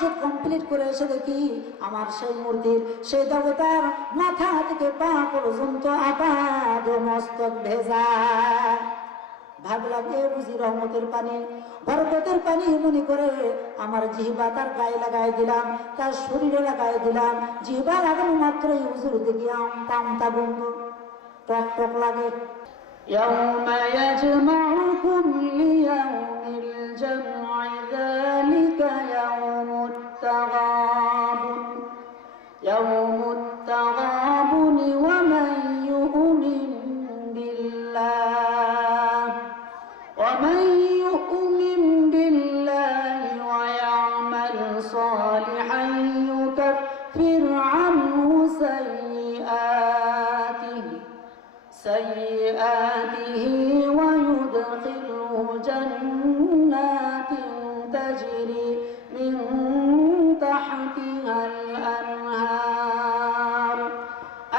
হাজত কমপ্লিট করে এসে দেখি আমার সেই মূর্তির সেই দেবতার মাথা থেকে পা পর্যন্ত আপাদ মস্তক ভেজা। ভাবলাম এ বুঝি রহমতের পানি, বরকতের পানি। মনে করে আমার জিহ্বা তার গায়ে লাগাই দিলাম, তার শরীরে লাগাই দিলাম। জিহ্বা লাগানো মাত্রই হুজুর দেখি আমতা বন্ধ টক টক লাগে। يوم يجمعكم ليوم الجمع ذلك يوم التغابن يوم التغابن ومن يؤمن بالله ويعمل صالحا يكفر عنه سيئاته ويدخله جنات تجري من تحتها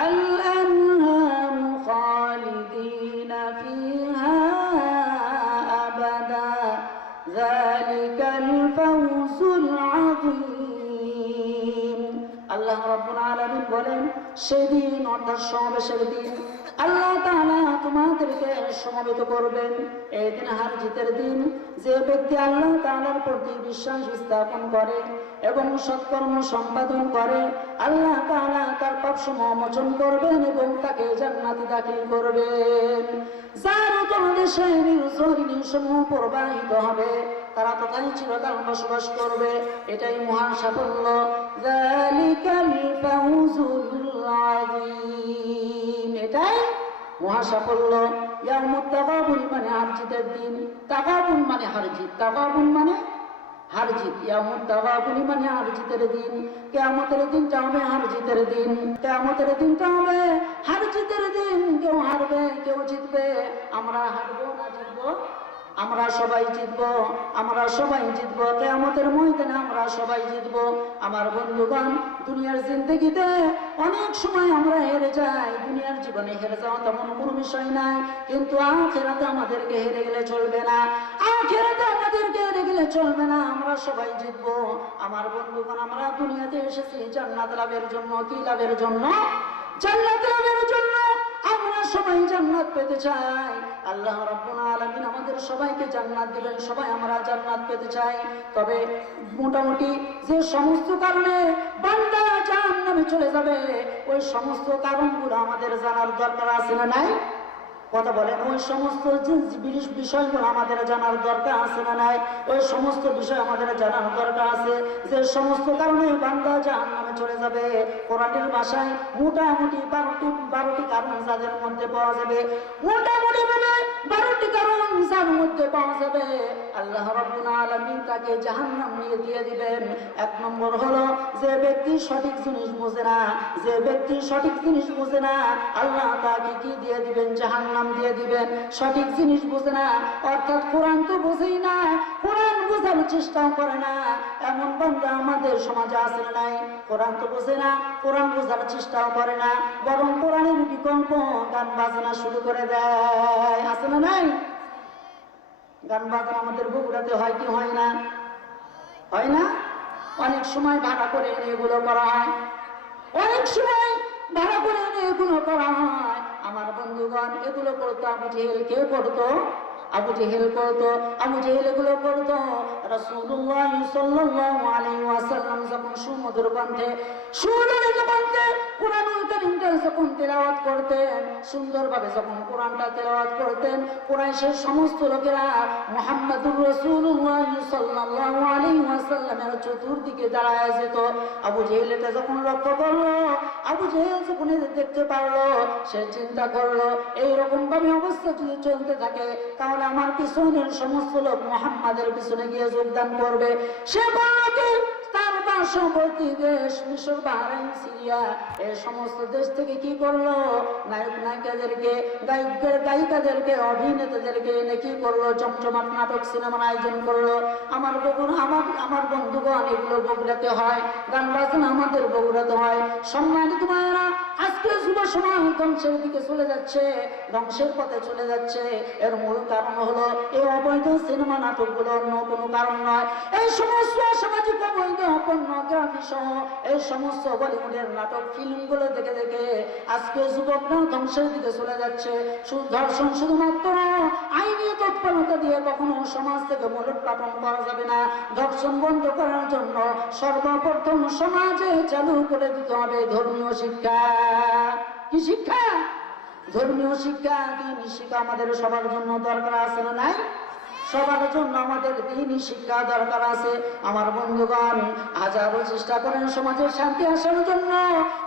الأنهار خالدين فيها أبدا ذلك الفوز العظيم। আল্লাহ রাব্বুল আলামিন বলেন, সেদিন অর্থাৎ সমাবেশের দিন আল্লাহ তাআলা তোমাদেরকে সমবেত করবেন। এই দিন হার জিতের দিন। যে ব্যক্তি আল্লাহ তাআলার প্রতি বিশ্বাস স্থাপন করে এবং সৎকর্ম সম্পাদন করে, আল্লাহ তাআলা তার পাপসমূহ মোচন করবেন এবং তাকে জান্নাতে দাখিল করবেন। যার তলদেশে সমূহ প্রবাহিত হবে, তারা তথায় চিরকাল বসবাস করবে। এটাই মহান সাফল্য। যালিকাল ফাউজুল আযীম, এটাই মহা সাফল্য। ইয়াউমুত তাগাবুন মানে হার জিতের দিন। তাগাবুন মানে হার জিত, তাগাবুন মানে হার জিত। ইয়াউমুত তাগাবুন মানে হার জিতের দিন। কিয়ামতের দিনটা হবে হার জিতের দিন। কিয়ামতের দিনটা হবে হার জিতের দিন। কেউ হারবে, কেউ জিতবে। আমরা হারবো না জিতবো? আমরা সবাই জিতবো, আমরা সবাই জিতবো। কিয়ামতের ময়দানে আমরা সবাই জিতবো। আমার বন্ধুগণ, দুনিয়ার জিন্দেগিতে অনেক সময় আমরা হেরে যাই। দুনিয়ার জীবনে হেরে যাওয়া তেমন কোনো বিষয় নাই, কিন্তু আখিরাতে আমাদেরকে হেরে গেলে চলবে না। আখিরাতে আমাদেরকে হেরে গেলে চলবে না। আমরা সবাই জিতবো। আমার বন্ধুগণ, আমরা দুনিয়াতে এসেছি জান্নাত লাভের জন্য। কি লাভের জন্য? জান্নাত লাভের জন্য। আমরা সবাই জান্নাত পেতে চাই। আল্লাহ রাব্বুল আলামিন আমাদের সবাইকে জান্নাত দিবেন। সবাই আমরা জান্নাত পেতে চাই। তবে মোটামুটি যে সমস্ত কারণে বান্দা জাহান্নামে চলে যাবে, ওই সমস্ত কারণগুলো আমাদের জানার দরকার আছে না নাই? কথা বলেন, ওই সমস্ত বিষয়গুলো আমাদের জানার দরকার আছে না নাই? ওই সমস্ত বিষয় আমাদের জানার দরকার আছে। যে সমস্ত কারণে বান্দা জাহান্নামে চলে যাবে, কোরআনের ভাষায় মোটামুটি 12টি কারণ যাদের মধ্যে পাওয়া যাবে। মোটামুটি ভাবে 12টি কারণ যার মধ্যে পাওয়া যাবে, আল্লাহ রাব্বুল আলামিন তাকে জাহান্নাম নিয়ে দিয়ে দিবেন। 1 নম্বর হলো, যে ব্যক্তি সঠিক জিনিস বোঝে না। যে ব্যক্তি সঠিক জিনিস বোঝে না, আল্লাহ তাকে কি দিয়ে দিবেন? জাহান্নাম দিয়ে দিবেন। সঠিক জিনিস বোঝে না, অর্থাৎ কোরআন তো বোঝেই না, কোরআন বোঝার চেষ্টাও করে না। এমন বান্দা আমাদের সমাজে আছে না নাই? কোরআন তো বোঝে না, কোরআন বোঝার চেষ্টাও করে না, বরং কোরআনের বিকল্প গান বাজনা শুরু করে দেয়। আছে না নাই? গান বাজনা আমাদের বগুড়াতে হয় কি হয় না? হয় না? অনেক সময় ভাড়া করে এনে এগুলো করা হয়। অনেক সময় ভাড়া করে এনে এগুলো করা হয়। আমার বন্ধুগণ, এগুলো করতো আবু জেহেল। কে করতো? আবু জেহেল করতো। আবু জেহেল এগুলো করতো। রাসূলুল্লাহ সাল্লাল্লাহু আলাইহি ওয়াসাল্লাম যখন সুমধুর কণ্ঠে কোরআনুল কারীমটা যখন তেলাওয়াত করতেন, সুন্দরভাবে যখন কোরআনটা তেলাওয়াত করতেন, কুরাইশের সমস্ত লোকেরা মুহাম্মাদুর রাসূলুল্লাহ সাল্লাল্লাহু আলাইহি ওয়াসাল্লামের চতুর্দিকে দাঁড়ায় যেত। আবু জেহেল এটা যখন লক্ষ্য করলো, আবু জেহেল যখন দেখতে পারলো, সে চিন্তা করলো, এইরকম ভাবে অবস্থা যদি চলতে থাকে, তাহলে আমার পিছনের সমস্ত লোক মুহাম্মাদের পিছনে গিয়ে যোগদান করবে। সে বলল কি, তার পার্শ্ববর্তী দেশ মিশর, বাহরাইন, সিরিয়া, এই সমস্ত দেশ থেকে কি করলো? নায়ক নায়িকাদেরকে, গায়িকাদেরকে, অভিনেতাদেরকে এনে কি করলো? জমজমাট নাটক, সিনেমার আয়োজন করলো। আমার বন্ধুগণ, এগুলো বগুড়াতে হয়, গান বাজনা আমাদের বগুড়াতে হয়। সম্মানিত মায়েরা, আজকে যুব সমাজ ধ্বংসের দিকে চলে যাচ্ছে, ধ্বংসের পথে চলে যাচ্ছে। এর মূল কারণ হলো এই অবৈধ সিনেমা নাটকগুলো, অন্য কোনো কারণ নয়। এই সমস্ত সামাজিক অবৈধ পর্নোগ্রাফি সহ এই সমস্ত বলিউডের নাটক, ফিল্মগুলো দেখে দেখে আজকে যুবকরা ধ্বংসের দিকে চলে যাচ্ছে। ধর্ষণ শুধুমাত্র আইনি তৎপরতা দিয়ে কখনো সমাজ থেকে মূলোৎপাটন করা যাবে না। ধর্ষণ বন্ধ করার জন্য সর্বপ্রথম সমাজে চালু করে দিতে হবে ধর্মীয় শিক্ষা। কি শিক্ষা? ধর্মীয় শিক্ষা, দ্বীনি শিক্ষা আমাদের সবার জন্য দরকার আছে না নাই? সবার জন্য আমাদের দ্বীনি শিক্ষা দরকার আছে। আমার বন্ধুগণ, হাজারো চেষ্টা করেন সমাজের শান্তি আসার জন্য,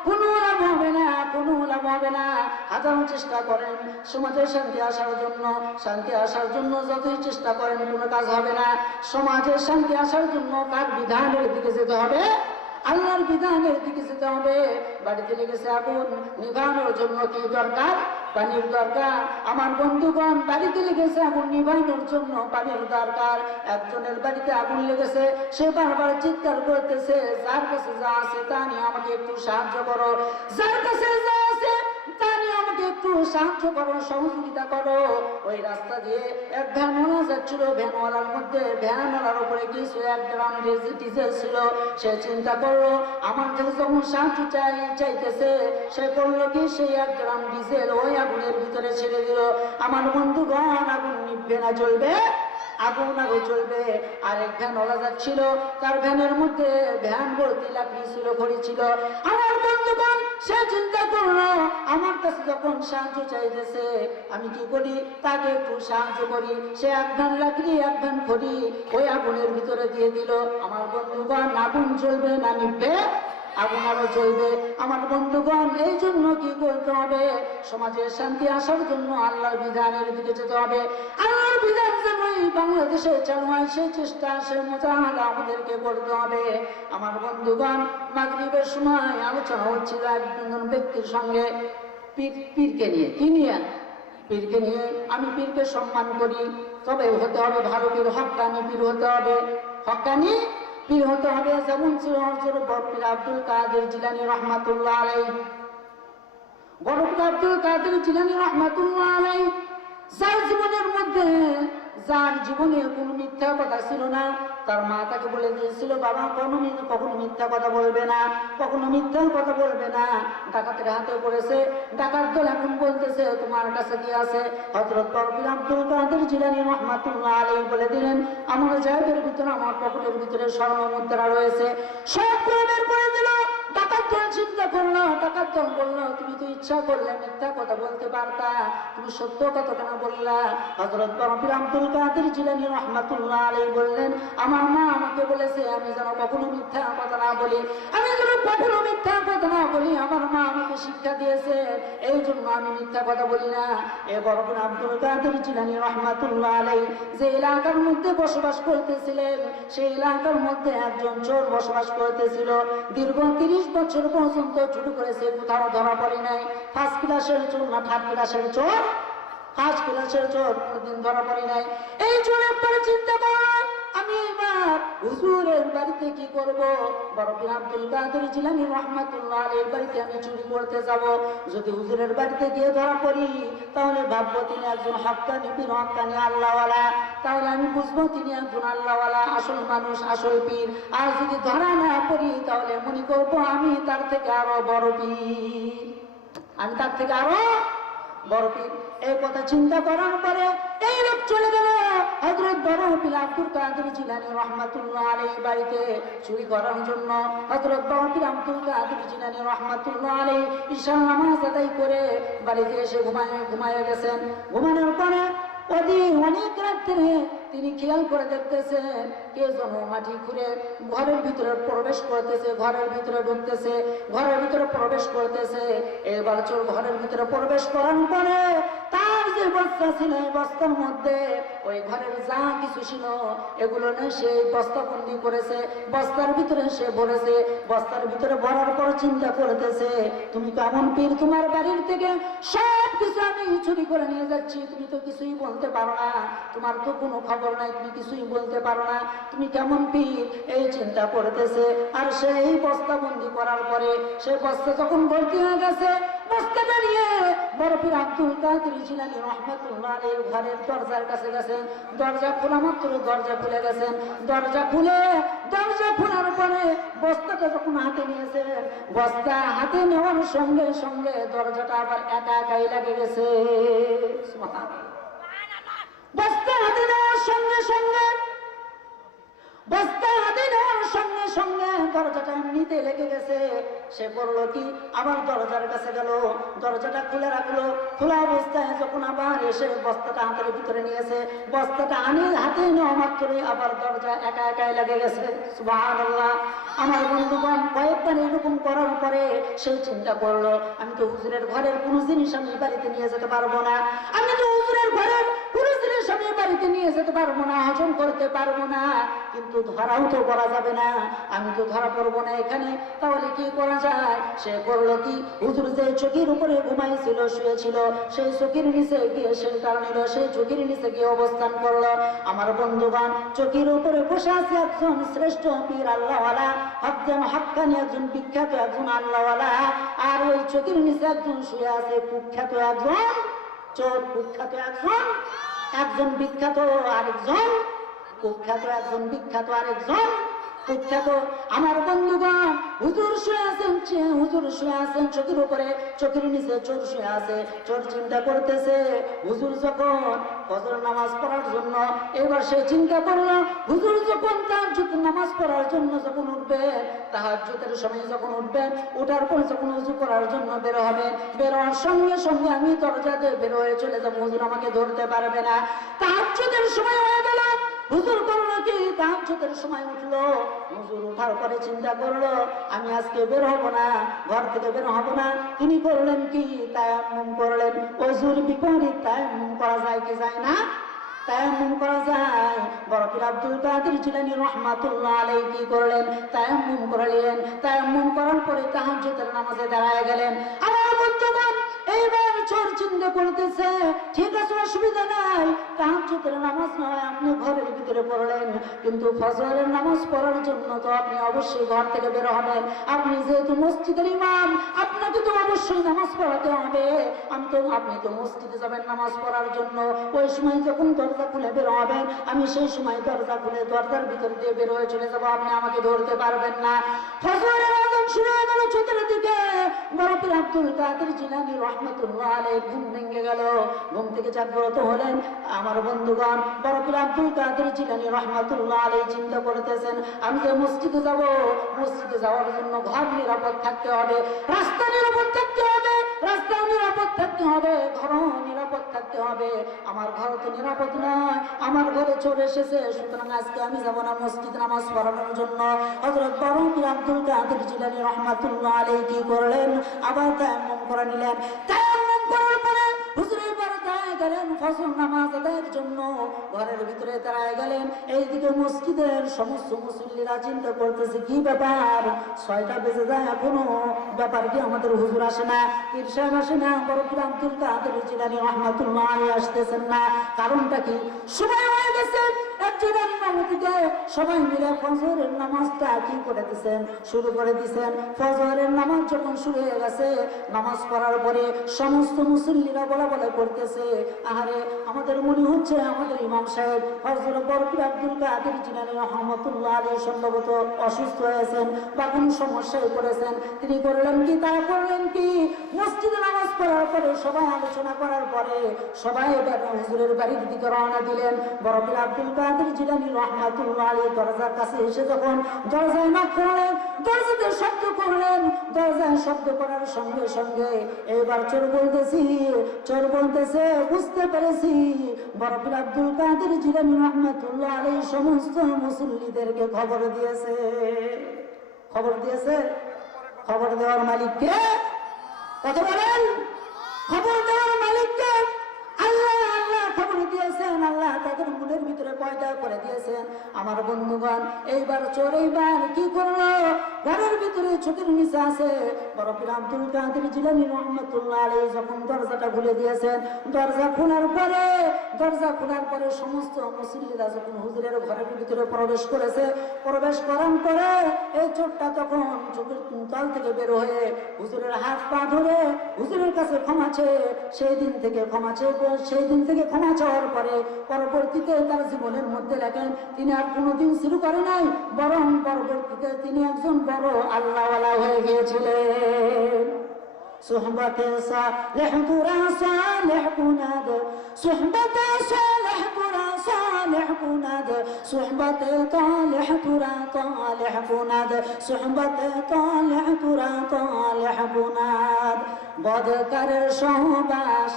কোনো লাভ হবে না, কোনো লাভ হবে না। হাজারো চেষ্টা করেন সমাজের শান্তি আসার জন্য, শান্তি আসার জন্য যতই চেষ্টা করেন কোনো কাজ হবে না। সমাজের শান্তি আসার জন্য কার বিধানের দিকে যেতে হবে? আল্লাহর বিধানের দিকে যেতে হবে। বাড়িতে লেগেছে আগুন, নিভানোর জন্য কি দরকার? পানির দরকার। আমার বন্ধুগণ, বাড়িতে লেগেছে আগুন, নিভানোর জন্য পানির দরকার। একজনের বাড়িতে আগুন লেগেছে, সে বারবার চিৎকার করতেছে, যার কাছে যা আছে তা নিয়ে আমাকে একটু সাহায্য করো, যার কাছে যা আছে তা নিয়ে আমাকে একটু সাহায্য করো, সহযোগিতা করো। ওই রাস্তা দিয়ে এক ভ্যানওয়ালা যাচ্ছিল, ভ্যানওয়ালার উপরে কিছু 1 গ্রাম ডিজেল ছিল। সে চিন্তা করলো, আমার থেকে যখন সাহায্য চাইতেছে, সে করলো কি, সেই 1 গ্রাম ডিজেল ওই আগুনের ভিতরে ছেড়ে দিল। আমার বন্ধুগণ, আগুন নিভবে না, জ্বলবে? আগুন চলবে। আর এক ভ্যানওয়ালা যাচ্ছিল, তার ভ্যানের মধ্যে ভ্যান ভর্তি লাকড়ি ছিল, খড়ি ছিল। আমার বন্ধুগণ, সে চিন্তা করলো, আমার কাছে যখন সাহায্য চাইতেছে, আমি কি করি, তাকে একটু সাহায্য করি। সে 1 ভ্যান লাকড়ি, 1 ভ্যান খড়ি ওই আগুনের ভিতরে দিয়ে দিল। আমার বন্ধুগণ, আগুন জ্বলবে না নিভবে? আগুন আরো জ্বলবে। আমার বন্ধুগণ, এই জন্য কি করতে হবে? সমাজের শান্তি আসার জন্য আল্লাহর বিধানের দিকে যেতে হবে। আল্লাহর বিধান যেন এই বাংলাদেশে চালু হয়, সেই চেষ্টা, সেই মুজাহাদা আমাদেরকে করতে হবে। আমার বন্ধুগণ, মাগরিবের সময় আলোচনা হচ্ছিল একজন ব্যক্তির সঙ্গে, পীরকে নিয়ে। কি নিয়ে? পীরকে নিয়ে। আমি পীরকে সম্মান করি, তবে হতে হবে ভালো পীর, হক্কানি পীর হতে হবে। হক্কানি পীর হতে হবে। যেমন ছিল হযরত পীর আব্দুল কাদের জিলানী রাহমাতুল্লাহ আলাইহি। বড় পীর আব্দুল কাদের জিলানী রাহমাতুল্লাহ আলাইহি, যার জীবনের মধ্যে, যার জীবনে কোনো মিথ্যা কথা ছিল না। তার মা তাকে বলে দিয়েছিল, বাবা কখনো মিথ্যা কথা বলবে না, কখনো মিথ্যা কথা বলবে না। ডাকাতের হাতে পড়েছে, ডাকাত দল এখন বলতেছে, তোমার কাছে কি আছে? হযরত পীর আব্দুল কাদের জিলানী রাহমাতুল্লাহ আলাইহি বলে দিলেন, আমার জায়গার ভিতরে, আমার পকেটের ভিতরে স্বর্ণ মুদ্রা রয়েছে। সব বের করে দিল। ডাকাত দল চিন্তা করলো, ডাকাত দল বললো, তুমি তো ইচ্ছা করলে মিথ্যা কথা বলতে পারতা, তুমি সত্য কথা কেন বললা? হযরত পীর আব্দুল কাদের জিলানী রাহমাতুল্লাহ আলাইহি বললেন, আমার মা আমাকে বলেছে আমি যেন কখনো মিথ্যা কথা না বলি, আমি যেন কখনো মিথ্যা কথা না বলি। আমার মা আমাকে শিক্ষা দিয়েছে, এই জন্য আমি মিথ্যা কথা বলি না। এবার পীর আব্দুল কাদের জিলানী রাহমাতুল্লাহ আলাইহি যে এলাকার মধ্যে বসবাস করতেছিলেন, সেই এলাকার মধ্যে একজন চোর বসবাস করতেছিল। দীর্ঘ 30 বছর পর্যন্ত চুরি করেছে, কোথাও ধরা পড়ে নাই। 1st ক্লাসের চোর না 3rd ক্লাসের চোর? 1st ক্লাসের চোর, কোনদিন ধরা পড়ে নাই। এই চোরের পরে চিন্তা করো, আমি এবার হুজুরের বাড়িতে কি করব? বড় পীর আব্দুল কাদের জিলানী রাহমাতুল্লাহ আলাইহির বাড়িতে আমি চুরি করতে যাব। যদি হুজুরের বাড়িতে গিয়ে ধরা পড়ি, তাহলে ভাববো তিনি একজন হক্কানি পীর, হক্কানি আল্লাহওয়ালা, তাহলে আমি বুঝবো তিনি একজন আল্লাহওয়ালা, আসল মানুষ, আসল পীর। আর যদি ধরা না পড়ি, তাহলে মনে করবো আমি তার থেকে আরো বড় পীর, আমি তার থেকে আরো বড় পীর। এই কথা চিন্তা করার পরে এই লোক চলে গেল হযরত বড় পীর আব্দুল কাদের জিলানী রাহমাতুল্লাহ আলাইহি বাড়িতে চুরি করার জন্য। হযরত বড় পীর আব্দুল কাদের জিলানী রাহমাতুল্লাহ আলাইহি ঈশার নামাজ আদায় করে বাড়িতে এসে ঘুমায় গেছেন। ঘুমানোর পরে অনেক রাত্রে তিনি খেয়াল করে দেখতেছেন, কে যেন মাটি খুঁড়ে ঘরের ভিতরে প্রবেশ করতেছে, ঘরের ভিতরে ঢুকতেছে, ঘরের ভিতরে প্রবেশ করতেছে। এবার চোর ঘরের ভিতরে প্রবেশ করার পরে তার যে বস্তা ছিল এই বস্তার মধ্যে ওই ঘরের যা কিছু ছিল এগুলো নিয়ে সে বস্তাবন্দি করেছে, বস্তার ভিতরে সে ভরেছে। বস্তার ভিতরে ভরার পর চিন্তা করতেছে, তুমি কেমন পীর, তোমার বাড়ির থেকে সব কিছু আমি চুরি করে নিয়ে যাচ্ছি, তুমি তো কিছুই বলতে পারো না, তোমার তো কোনো খবর নাই, তুমি কিছুই বলতে পারো না, তুমি কেমন পীর, এই চিন্তা করতেছে। আর সেই বস্তাবন্দি করার পরে সে বস্তা যখন ভর্তি হয়ে গেছে, বস্তাটা নিয়ে বড় পীর আব্দুল কাদের জিলানী রাহমাতুল্লাহ আলাইহির ঘরের দরজার কাছে গেছেন। দরজা খোলা মাত্র দরজা খুলে গেছেন। দরজা খোলার পরে বস্তাটা যখন হাতে নিয়েছেন, বস্তা হাতে নেওয়ার সঙ্গে সঙ্গে দরজাটা আবার একা একাই লাগে গেছে। বস্তা হাতে নেওয়ার সঙ্গে সঙ্গে দরজাটা এমনিতে লেগে গেছে। সে করলো কি, আবার দরজার কাছে গেল, দরজাটা খুলে রাখলো। খোলা অবস্থায় যখন আবার এসে বস্তাটা হাতের ভিতরে নিয়েছে, বস্তাটা হাতে নেওয়া মাত্রই আবার দরজা একা একাই লেগে গেছে। সুবহানাল্লাহ। আমার বন্ধুগণ, কয়েকবার এরকম করার পরে সে চিন্তা করলো, আমি তো হুজুরের ঘরের কোনো জিনিস আমি বাড়িতে নিয়ে যেতে পারবো না, আমি তো হুজুরের ঘরের কোনো জিনিস আমি বাড়িতে নিয়ে যেতে পারবো না, হজম করতে পারবো না, কিন্তু ধরাও তো করা যাবে না, আমি তো ধরা পড়বো না এখানে, তাহলে কি করা যায়? সে করলো কি, হুজুর যে চকির উপরে ঘুমাইছিল, শুয়েছিল, সেই চকির নিচে গিয়ে শেল্টার নিল, সেই চকির নিচে গিয়ে অবস্থান করলো। আমার বন্ধুগণ, চকির উপরে বসে আছে একজন শ্রেষ্ঠ পীর আল্লাহওয়ালা, একজন হক্কানি, একজন বিখ্যাত একজন আল্লাহওয়ালা, আর ওই চকির নিচে একজন শুয়ে আছে কুখ্যাত একজন চোর, কুখ্যাত একজন বিখ্যাত আরেকজন কুখ্যাত, একজন বিখ্যাত আরেকজন কুখ্যাত। আমার বন্ধুগণ, হুজুর শুয়ে আছেন চোখের উপরে, চোখের নিচে চোর শুয়ে আছে। চোর চিন্তা করতেছে, হুজুর যখন ফজর নামাজ পড়ার জন্য, এবার সে চিন্তা করলো, হুজুর যখন তাহাজ্জুদের নামাজ পড়ার জন্য যখন উঠবেন, তাহাজ্জুদের সময় যখন উঠবেন, ওঠার পর যখন ওযু করার জন্য বের হবেন, বের হওয়ার সঙ্গে সঙ্গে আমি দরজা দিয়ে বের হয়ে চলে যাবো, হুজুর আমাকে ধরতে পারবে না। তাহাজ্জুদের সময় হয়ে গেল, হুজুর করলো কি, তাহাজ্জুদের সময় উঠলো। হুজুর উঠার পরে চিন্তা করলো, আমি আজকে বের হব না, ঘর থেকে বের হব না। তিনি করলেন কি, তায়াম্মুম করলেন। ওযুর বিপরীত তায়াম্মুম করা যায় কি যায় না? তায়াম্মুম করা যায়। বড় পীর আব্দুল কাদের জিলানী রাহমাতুল্লাহ আলাইহি কি করলেন? তায়াম্মুম করলেন। তায়াম্মুম করার পরে তাহাজ্জুদের নামাজে দাঁড়ায় গেলেন। আমার বন্ধুগণ, এইবার চোর চিন্তা করতেছে, ঠিক আছে, অসুবিধা নাই, তাহাজ্জুদের নামাজ নয় আপনি ঘরের ভিতরে পড়লেন, কিন্তু ফজরের নামাজ পড়ার জন্য তো আপনি অবশ্যই ঘর থেকে বের হবেন, আপনি যেহেতু মসজিদের ইমাম, আপনাকে তো অবশ্যই নামাজ পড়াতে হবে, আপনি তো মসজিদে যাবেন নামাজ পড়ার জন্য, ওই সময় যখন দরজা খুলে বের হবেন, আমি সেই সময় দরজা খুলে দরজার ভিতর দিয়ে বের হয়ে চলে যাবো, আপনি আমাকে ধরতে পারবেন না। ফজরের আযান শুরু হয়ে গেল চোখের দিকে। বড় পীর আব্দুল কাদের জিলানী রাহমাতুল্লাহ আলাইহি ঘুম ভেঙে গেল, ঘুম থেকে জাগ্রত হলেন। আমার বন্ধুগণ, বড় পীর আব্দুল কাদের জিলানী রাহমাতুল্লাহ আলাইহি চিন্তা করতেছেন, আমি যে মসজিদে যাব, মসজিদে যাওয়ার জন্য ঘর নিরাপদ থাকতে হবে, রাস্তা নিরাপদ থাকতে হবে, রাস্তাও নিরাপদ থাকতে হবে, ঘরও নিরাপদ থাকতে হবে। আমার ঘর তো নিরাপদ নয়, আমার ঘরে চোর এসেছে, সুতরাং আজকে আমি যাব না মসজিদ নামাজ পড়ানোর জন্য। হযরত বড় পীর আব্দুল কাদের জিলানী রাহমাতুল্লাহ আলাইহি কি করলেন? আবার তায়াম্মুম করে নিলেন। তায়াম্মুম করার পরে হুজুরের পরে দাঁড়ায় গেলেন ফজর নামাজ আদায়ের জন্য, ঘরের ভিতরে দাঁড়ায় গেলেন। এইদিকে মসজিদের সমস্ত মুসল্লিরা চিন্তা করতেছে, কি ব্যাপার, 6টা বেজে যায়, এখনো ব্যাপার কি, আমাদের হুজুর আসে না, পীর সাহেব আসে না, বড় পীর আব্দুল কাদের জিলানী রাহমাতুল্লাহ আলাইহি আসতেছেন না, কারণটা কি? সময় হয়ে গেছে, একজনের ইমামতিতে সবাই মিলে ফজরের নামাজটা কি করে দিচ্ছেন, শুরু করে দিচ্ছেন। ফজরের নামাজ যখন শুরু হয়ে গেছে, নামাজ পড়ার পরে সমস্ত মুসল্লিরা বলা বলা করতেছে, আহারে আমাদের মনে হচ্ছে আমাদের ইমাম সাহেব হযরত বড় পীর আব্দুল কাদের জিলানী রাহমাতুল্লাহ আলাইহি সম্ভবত অসুস্থ হয়েছেন বা কোনো সমস্যায় পড়েছেন। তিনি করলেন কি, তারা করলেন কি, মসজিদে নামাজ পড়ার পরে সবাই আলোচনা করার পরে সবাই এবার হুজুরের বাড়ির দিকে রওনা দিলেন। বড় পীর আব্দুল কাদের জিলানী রাহমাতুল্লাহ আলাইহি দরজার কাছে এসে যখন দরজায় নক করলেন, দরজাতে শব্দ করলেন, দরজায় শব্দ করার সঙ্গে সঙ্গে এবার চোর বলতেছে, বুঝতে পেরেছি, বড় পীর আব্দুল কাদের জিলানী রাহমাতুল্লাহ আলাইহি সমস্ত মুসল্লিদেরকে খবর দিয়েছে। খবর দেওয়ার মালিক কে? কথা বলেন, খবর দেওয়ার মালিক কে? আল্লাহ আল্লাহ তাদের মনের ভিতরে পয়দা করে দিয়েছেন। আমার বন্ধুগণ, এইবার চোর এইবার কি করলো, ঘরের ভিতরে চোখের নিচে আছে বড় পীর আব্দুল কাদের জিলানী রহমাতুল্লাহ আলাইহি যখন দরজাটা খুলে দিয়েছেন, দরজা খোলার পরে সমস্ত মুসল্লিরা যখন হুজুরের ঘরের ভিতরে প্রবেশ করেছে, প্রবেশ করার পরে এই চোরটা তখন চোখের তল থেকে বের হয়ে হুজুরের হাত পা ধরে হুজুরের কাছে ক্ষমা চেয়ে সেই দিন থেকে ক্ষমা চাওয়ার পরে পরবর্তীতে তার জীবনের মধ্যে লেখেন তিনি আর কোনোদিন শুরু করে নাই, বরং পরবর্তীতে তিনি একজন বড় আল্লাহওয়ালা হয়ে গিয়েছিলেন। صحبة صالح ترى صالح كناد، صحبة صالح ترى صالح كناد، صحبة طالح ترى طالح كناد، صحبة طالح ترى طالح كناد। বদকারের সহবাস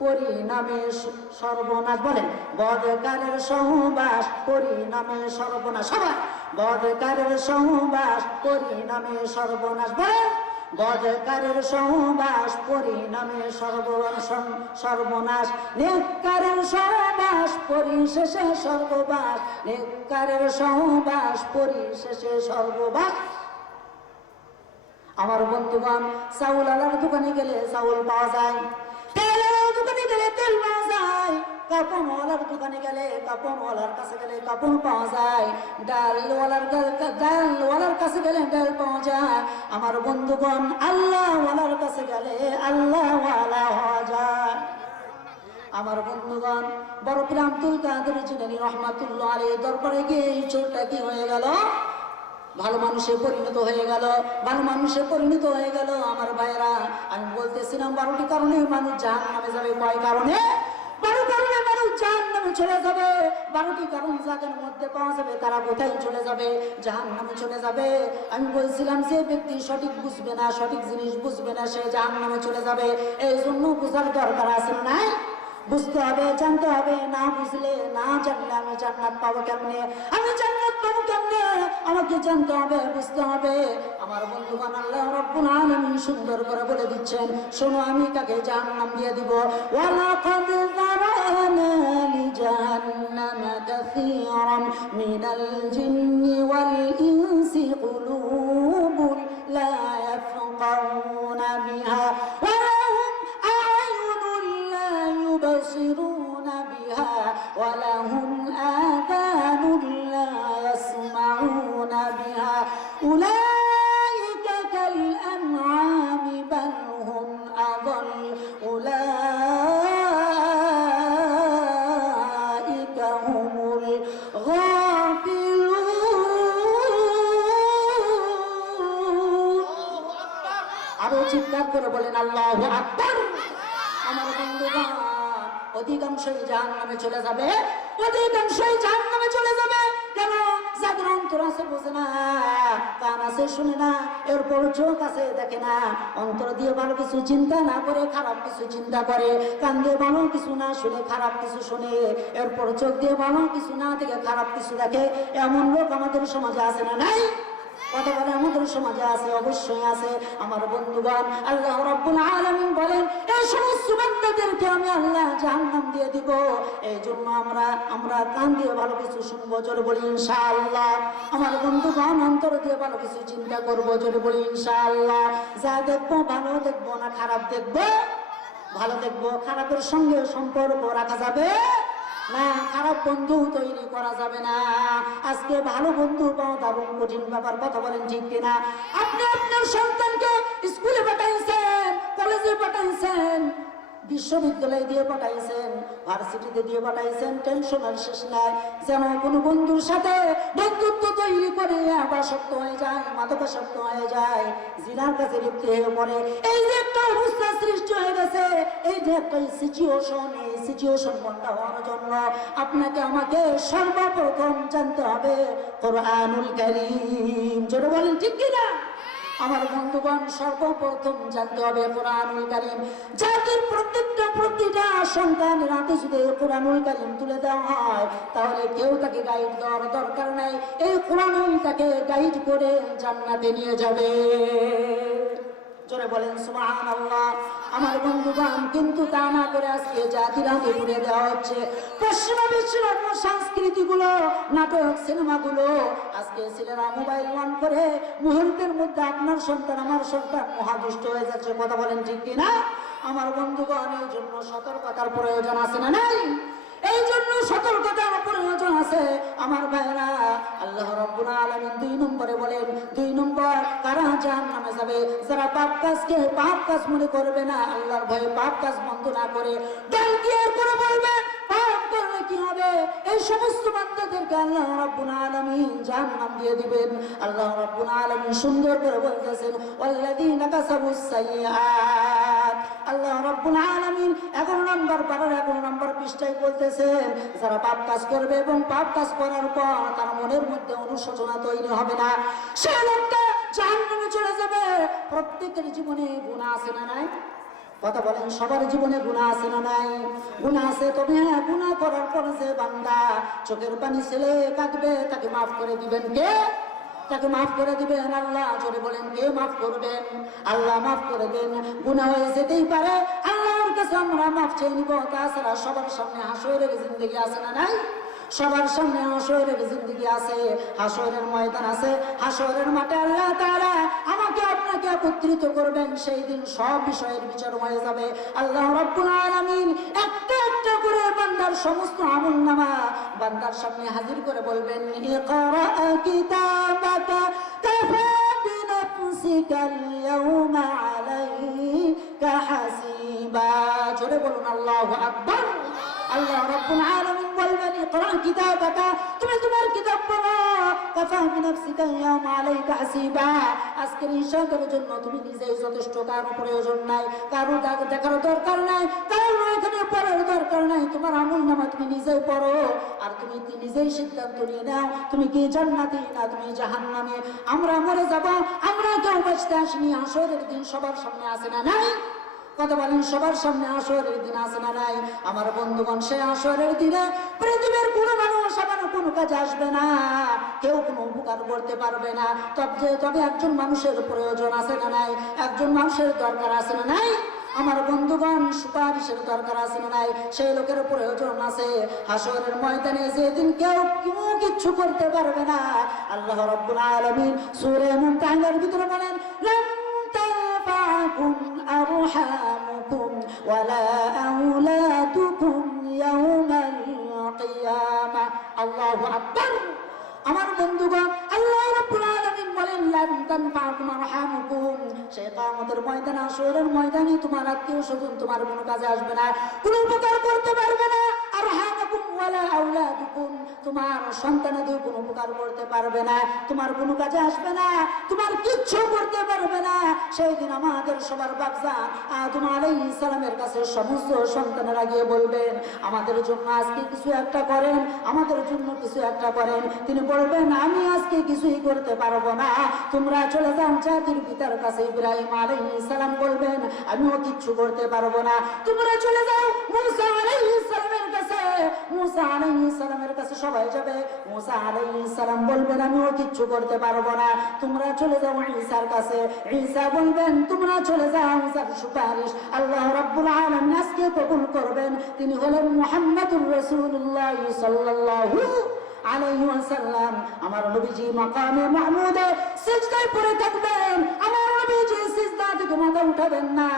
পরিণামে সর্বনাশ। বলেন, বদকারের সহবাস পরিণামে সর্বনাশ। সবাই, বদকারের সহবাস পরিণামে সর্বনাশ। বলেন, বদকারের সহবাস পরিণামে সর্বনাশ, নেককারের সহবাস পরিশেষে সর্ববাস, নেককারের সহবাস পরিশেষে সর্ববাস। আমার বন্ধুগণ, চাউল আলার দোকানে গেলে চাউল পাওয়া যায়, তেল আলার দোকানে গেলে তেল পাওয়া যায়, কাপড়ওয়ালার দোকানে গেলে কাপড়ওয়ালার কাছে গেলে কাপড় পাওয়া যায়, ডালওয়ালার কাছে গেলে ডাল পাওয়া যায়। আমার বন্ধুগণ, আল্লাহওয়ালার কাছে গেলে আল্লাহওয়ালা হওয়া যায়। আমার বন্ধুগণ, বড় পীর আব্দুল কাদের জিলানী রহমাতুল্লাহ আলাইহি দরবারে গিয়ে এই চোরটা কি হয়ে গেল, ভালো মানুষে পরিণত হয়ে গেল, ভালো মানুষে পরিণত হয়ে গেল। আমার ভাইয়েরা, আমি বলতেছিলাম 12টি কারণে মানুষ জাহান্নামে যাবে। কয় কারণে? 12 কারণে মানুষ জাহান্নামে চলে যাবে। 12টি কারণ যাদের মধ্যে পাওয়া যাবে তারা কোথায় চলে যাবে? জাহান্নামে চলে যাবে। আমি বলছিলাম যে ব্যক্তি সঠিক বুঝবে না, সঠিক জিনিস বুঝবে না, সে জাহান্নামে চলে যাবে। এই জন্য বোঝার দরকার আছে না? বুঝতে হবে, জানতে হবে। না বুঝলে, না জানলে আমি জান্নাত পাবো কেমনে? আমি জান্নাত পাবো কেমনে? আমাকে জানতে হবে, বুঝতে হবে। আমার বন্ধুগণ, আল্লাহ রাব্বুল আলামিন সুন্দর করে বলে দিচ্ছেন, শোনো আমি কাকে জাহান্নাম দিয়ে দিব। ওয়ালাকাদ যারানা লিজাহান্নামা কাসীরাম মিনাল জিন্নি ওয়াল ইনসি কুলুবুন লা ইয়াফকাহুনা বিহা ওয়া লাহুম আ'য়ুনুন লা يبصرون بها ولهم آذان لا يسمعون بها أولئك كالأنعام بل هم أضل أولئك هم الغافلون। আরো চিৎকার করে বলেন আল্লাহু আকবার। আমার বন্ধুগণ, অধিকাংশই জাহান্নামে চলে যাবে, অধিকাংশই জাহান্নামে চলে যাবে। কেন? যাদের অন্তর আছে বোঝে না, কান আছে শুনে না, এরপর চোখ আছে দেখে না, অন্তর দিয়ে ভালো কিছু চিন্তা না করে খারাপ কিছু চিন্তা করে, কান দিয়ে ভালো কিছু না শুনে খারাপ কিছু শুনে, এরপর চোখ দিয়ে ভালো কিছু না দেখে খারাপ কিছু দেখে। এমন লোক আমাদের সমাজে আছে না? নাই? কথা বলে আমাদের সমাজে আছে, অবশ্যই আছে। আমার বন্ধুগণ, আল্লাহ রাব্বুল আলামিন বলেন, এই সমস্ত বান্দাদেরকে আমি আল্লাহ জাহান্নাম দিয়ে দিব। এই জন্য আমরা কান দিয়ে ভালো কিছু শুনবো, জোরে বলি ইনশাআল্লাহ। আমার বন্ধুগণ, অন্তর দিয়ে ভালো কিছু চিন্তা করবো, জোরে বলি ইনশাআল্লাহ। যা দেখবো ভালো দেখবো না খারাপ দেখবো? ভালো দেখবো। খারাপের সঙ্গে সম্পর্ক রাখা যাবে না, খারাপ বন্ধু তৈরি করা যাবে না। আজকে ভালো বন্ধু পাওয়া দারুণ কঠিন ব্যাপার, কথা বলেন ঠিক কিনা? আপনি আপনার সন্তানকে স্কুলে পাঠাইছেন, কলেজে পাঠাইছেন, বিশ্ববিদ্যালয়ে দিয়ে পাঠাইছেন, ভার্সিটিতে দিয়ে পাঠাইছেন, টেনশনের শেষ নাই। যেন কোনো বন্ধুর সাথে বন্ধুত্ব তৈরি করে আবাসক্ত হয়ে যায়, মাদকাসক্ত হয়ে যায়, জিনার কাছে লিপ্ত হয়ে পড়ে। এই যে একটা অবস্থা সৃষ্টি হয়ে গেছে, এই যে একটা সিচুয়েশন, এই সিচুয়েশন বন্ধ হওয়ার জন্য আপনাকে আমাকে সর্বপ্রথম জানতে হবে কোরআনুল কারীম। জোরে বলেন ঠিক কিনা? আমার বন্ধুগণ, সর্বপ্রথম জানতে হবে কোরআনুল কারীম। জাতির প্রতিটা সন্তানের হাতে যদি কোরআনুল কারীম তুলে দেওয়া হয়, তাহলে কেউ তাকে গাইড দেওয়ার দরকার নাই। এই কোরআনই তাকে গাইড করে জান্নাতে নিয়ে যাবে। জোরে বলেন সুবহানাল্লাহ। আমার বন্ধুগণ, কিন্তু তা না করে আজকে জাতিরাকে ঘুরে দেওয়া হচ্ছে। পশ্চিমা বিশ্বের সংস্কৃতিগুলো, নাটক, সিনেমাগুলো, আজকে ছেলেরা মোবাইল অন করে মুহূর্তের মধ্যে আপনার সন্তান, আমার সন্তান মহাদুষ্ট হয়ে যাচ্ছে। কথা বলেন ঠিক কিনা? আমার বন্ধুগণ, এই জন্য সতর্কতার প্রয়োজন আছে না নাই? এই জন্য সতর্কতার প্রয়োজন আছে আমার ভাইরা। আল্লাহ রাব্বুল আলামিন 2 নম্বরে বলেন, 2 নম্বর কারা জাহান্নামে যাবে? যারা পাপ কাজ মনে করবে না, আল্লাহর ভয়ে পাপ কাজ বন্ধ না করে ডাল দিয়ে করে বলবে পাপ করলে কি হবে, এই সমস্ত বান্দাদেরকে আল্লাহ রাব্বুল আলামিন জাহান্নাম দিয়ে দিবেন। আল্লাহ রাব্বুল আলামিন সুন্দর করে বলতেছেন, ওয়াল্লাযীনা কাসাবুস সাইয়্যাত। আল্লাহ রাব্বুল আলামিন 11 নম্বর পারার 11 নম্বর পৃষ্ঠায় বলতেছেন, যারা পাপ কাজ করবে এবং পাপ কাজ করার পর তার মনের মধ্যে অনুশোচনা তৈরি হবে না, সে লোকটা জাহান্নামে চলে যাবে। প্রত্যেকের জীবনে গুনাহ আছে না নাই? কথা বলেন, সবার জীবনে গুনাহ আছে না নাই? গুনাহ আছে, তবে হ্যাঁ, গুনাহ করার পর যে বান্দা চোখের পানি ছেলে কাঁদবে, তাকে মাফ করে দিবেন কে? তাকে মাফ করে দিবেন আল্লাহ। জোরে বলেন, কে মাফ করবেন? আল্লাহ মাফ করে দেন। গুনাহ হয়ে যেতেই পারে, আল্লাহর কাছে আমরা মাফ চেয়ে নিব। তাছাড়া সবার সামনে হাসরের জিন্দেগি আছে না নাই? সবার সামনে হাসরের জিন্দেগি আছে, হাসরের ময়দান আছে। হাসরের মাঠে আল্লাহ তাআলা আমাকে আপনাকে একত্রিত করবেন। সেই দিন সব বিষয়ের বিচার হয়ে যাবে। আল্লাহ রাব্বুল আলামিন একটা একটা করে বান্দার সমস্ত আমলনামা বান্দার সামনে হাজির করে বলবেন, ইকরা কিতাবাকা কাফা বিনাফসিকাল ইয়াউমা আলাইকা হাসিবা। জোরে বলুন আল্লাহু আকবার। আল্লাহ রাব্বুল আলামিন বলবেন, ইকরা কিতাবাকা, তুমি তোমার কিতাব পড়ো, কাফা বিনাফসিকা ইয়াউমা আলাইকা হাসিবা। আজকের হিসাবের জন্য তুমি নিজেই যথেষ্ট, কারো প্রয়োজন নাই, কারো দেখার দরকার নাই, কারো এখানে পড়ার দরকার নাই। তোমার আমলনামা তুমি নিজেই পড়ো, আর তুমি নিজেই সিদ্ধান্ত নিয়ে নাও, তুমি কি জান্নাতি না তুমি জাহান্নামে। আমরা মরে যাব, আমরা কেউ বাঁচতে আসিনি। হাসরের দিন সবার সামনে আছে না নাই? কথা বলেন, সবার সামনে হাসরের দিন আছে না নাই? আমার বন্ধুগণ, সে হাসরের দিনে পৃথিবীর কোনো মানুষ আমার কোনো কাজে আসবে না, কেউ কোনো উপকার করতে পারবে না। তবে একজন মানুষের প্রয়োজন আছে না নাই? একজন মানুষের দরকার আছে না নাই? আমার বন্ধুগণ, সুপারিশের দরকার আছে না নাই? সেই লোকের প্রয়োজন আছে। হাসরের ময়দানে যেদিন কেউ কিচ্ছু করতে পারবে না, আল্লাহ রাব্বুল আলামিন সূরা মুমতাহিনার ভিতরে বলেন, تنفعكم أرحامكم ولا أولادكم يوم القيامة. الله أكبر. আমার বন্ধুগণ, আল্লাহ রাব্বুল আলামিন বলেন, লান তানফাকুম আরহামুকুম। সেই কিয়ামতের ময়দানে, হাসরের ময়দানে তোমার আত্মীয়-স্বজন তোমার কোনো কাজে আসবে না, কোনো উপকার করতে পারবে না। আরহামুকুম ওয়ালা আওলাদুকুম, তোমার সন্তানাদিও কোনো উপকার করতে পারবে না, তোমার কোনো কাজে আসবে না, তোমার কিচ্ছু করতে পারবে না। সেই দিন আমাদের সবার বাপজান আদম আলাইহিস সালামের কাছে সমস্ত সন্তানেরা গিয়ে বলবেন, আমাদের জন্য আজকে কিছু একটা করেন, আমাদের জন্য কিছু একটা করেন। তিনি বলবেন, আমি আজকে কিছুই করতে পারবো না, তোমরা চলে যাও জাতির পিতার কাছে। ইব্রাহিম আলাইহিস সালাম বলবেন, আমিও কিচ্ছু করতে পারবো না, তোমরা চলে যাও মুসা আলাইহিস সালামের কাছে। মুসা আলাইহিস সালামের কাছে সবাই যাবে। মুসা আলাইহিস সালাম বলবেন, আমিও কিচ্ছু করতে পারবো না, তোমরা চলে যাও ঈসার কাছে। ঈসা বলবেন, তোমরা চলে যাও ঈসার সুপারিশ আল্লাহ রাব্বুল আলামিন আজকে কবুল করবেন। তিনি হলেন মুহাম্মদুর রাসূলুল্লাহ সাল্লাল্লাহু আলাইহি ওয়াসাল্লাম। আমার নবীজি মাকামে মাহমুদে সিজদায় পড়ে থাকবেন, আমার নবীজি সিজদা থেকে মাথা উঠাবেন না।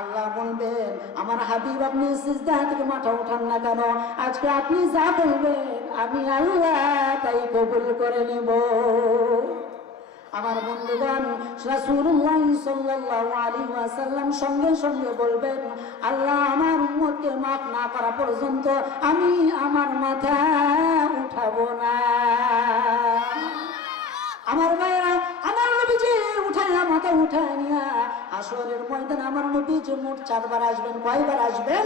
আল্লাহ বলবেন, আমার হাবিব আপনি সিজদা থেকে মাথা উঠান না কেন? আজকে আপনি যা বলবেন আমি আল্লাহ তাই কবুল করে নেব। আমার বন্ধুগণ, রাসূলুল্লাহ সাল্লাল্লাহু আলাইহি ওয়াসাল্লাম সঙ্গে সঙ্গে বলবেন, আল্লাহ আমার উম্মতকে মাফ না করা পর্যন্ত আমি আমার মাথা উঠাবো না। আমার ভাইরা, আমার নবীজি উঠাইয়া মাথা উঠায় নিয়া হাসরের ময়দানে আমার নবীজি মোট 4 বার আসবেন। কয়বার আসবেন?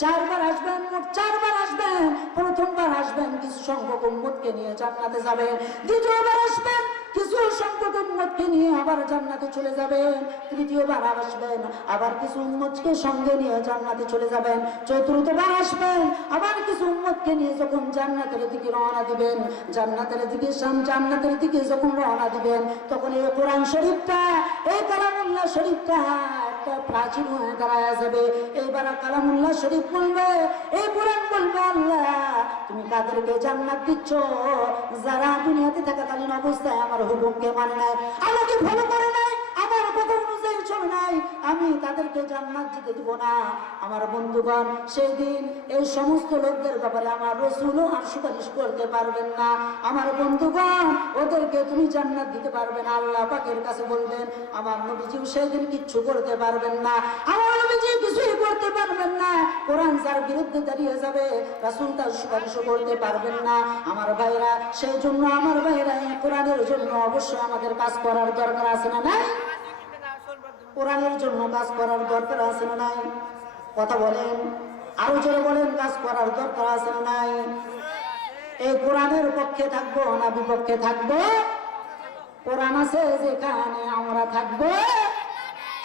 চারবার আসবেন, মোট চারবার আসবেন। প্রথমবার আসবেন কিছু সংখ্যক উম্মতকে নিয়ে জান্নাতে যাবেন, দ্বিতীয়বার আসবেন কিছু সংখ্যক উম্মতকে নিয়ে আবার জান্নাতে চলে যাবেন, তৃতীয়বার আসবেন আবার কিছু উম্মতকে সঙ্গে নিয়ে জান্নাতে চলে যাবেন, চতুর্থবার আসবেন আবার কিছু উম্মতকে নিয়ে যখন জান্নাতের দিকে রওনা দিবেন, জান্নাতের দিকে যখন রওনা দিবেন, তখন এই কোরআন শরীফটা, এই কালামুল্লাহ শরীফটা একটা প্রাচীন হয়ে দাঁড়ায় যাবে। এইবার কালামুল্লাহ শরীফ বলবে, এই কোরআন বলবে, আল্লাহ তুমি কাদেরকে জান্নাত দিচ্ছ? যারা দুনিয়াতে থাকাকালীন অবস্থায় আমার হুকুমকে মানে নাই, আমাকে ফলো করে নাই, আমার কথা অনুযায়ী চলে নাই, আমি তাদেরকে জান্নাত দিতে দিব না। আমার বন্ধুগণ, সেই দিন এই সমস্ত লোকদের ব্যাপারে আমার রাসূলও আর সুপারিশ করতে পারবেন না। আমার বন্ধুগণ, ওদেরকে তুমি জান্নাত দিতে পারবে না। আল্লাহ পাকের কাছে বলবেন, আমার নবীজিও সেই দিন কিচ্ছু করতে পারবেন না, আমার নবীজি কিছুই করতে পারবেন না। কোরআন যার বিরুদ্ধে দাঁড়িয়ে যাবে, রাসূল তার সুপারিশও করতে পারবেন না। আমার ভাইরা, সেই জন্য আমার ভাইরা, কোরআনের জন্য অবশ্যই আমাদের কাজ করার দরকার আছে না নাই? কোরআনের জন্য কাজ করার দরকার আছে না নাই? কথা বলেন, আরো জোরে বলেন, কাজ করার দরকার আছে না নাই? এই কোরআনের পক্ষে থাকবো না বিপক্ষে থাকবো? কোরআন আছে যেখানে আমরা থাকবো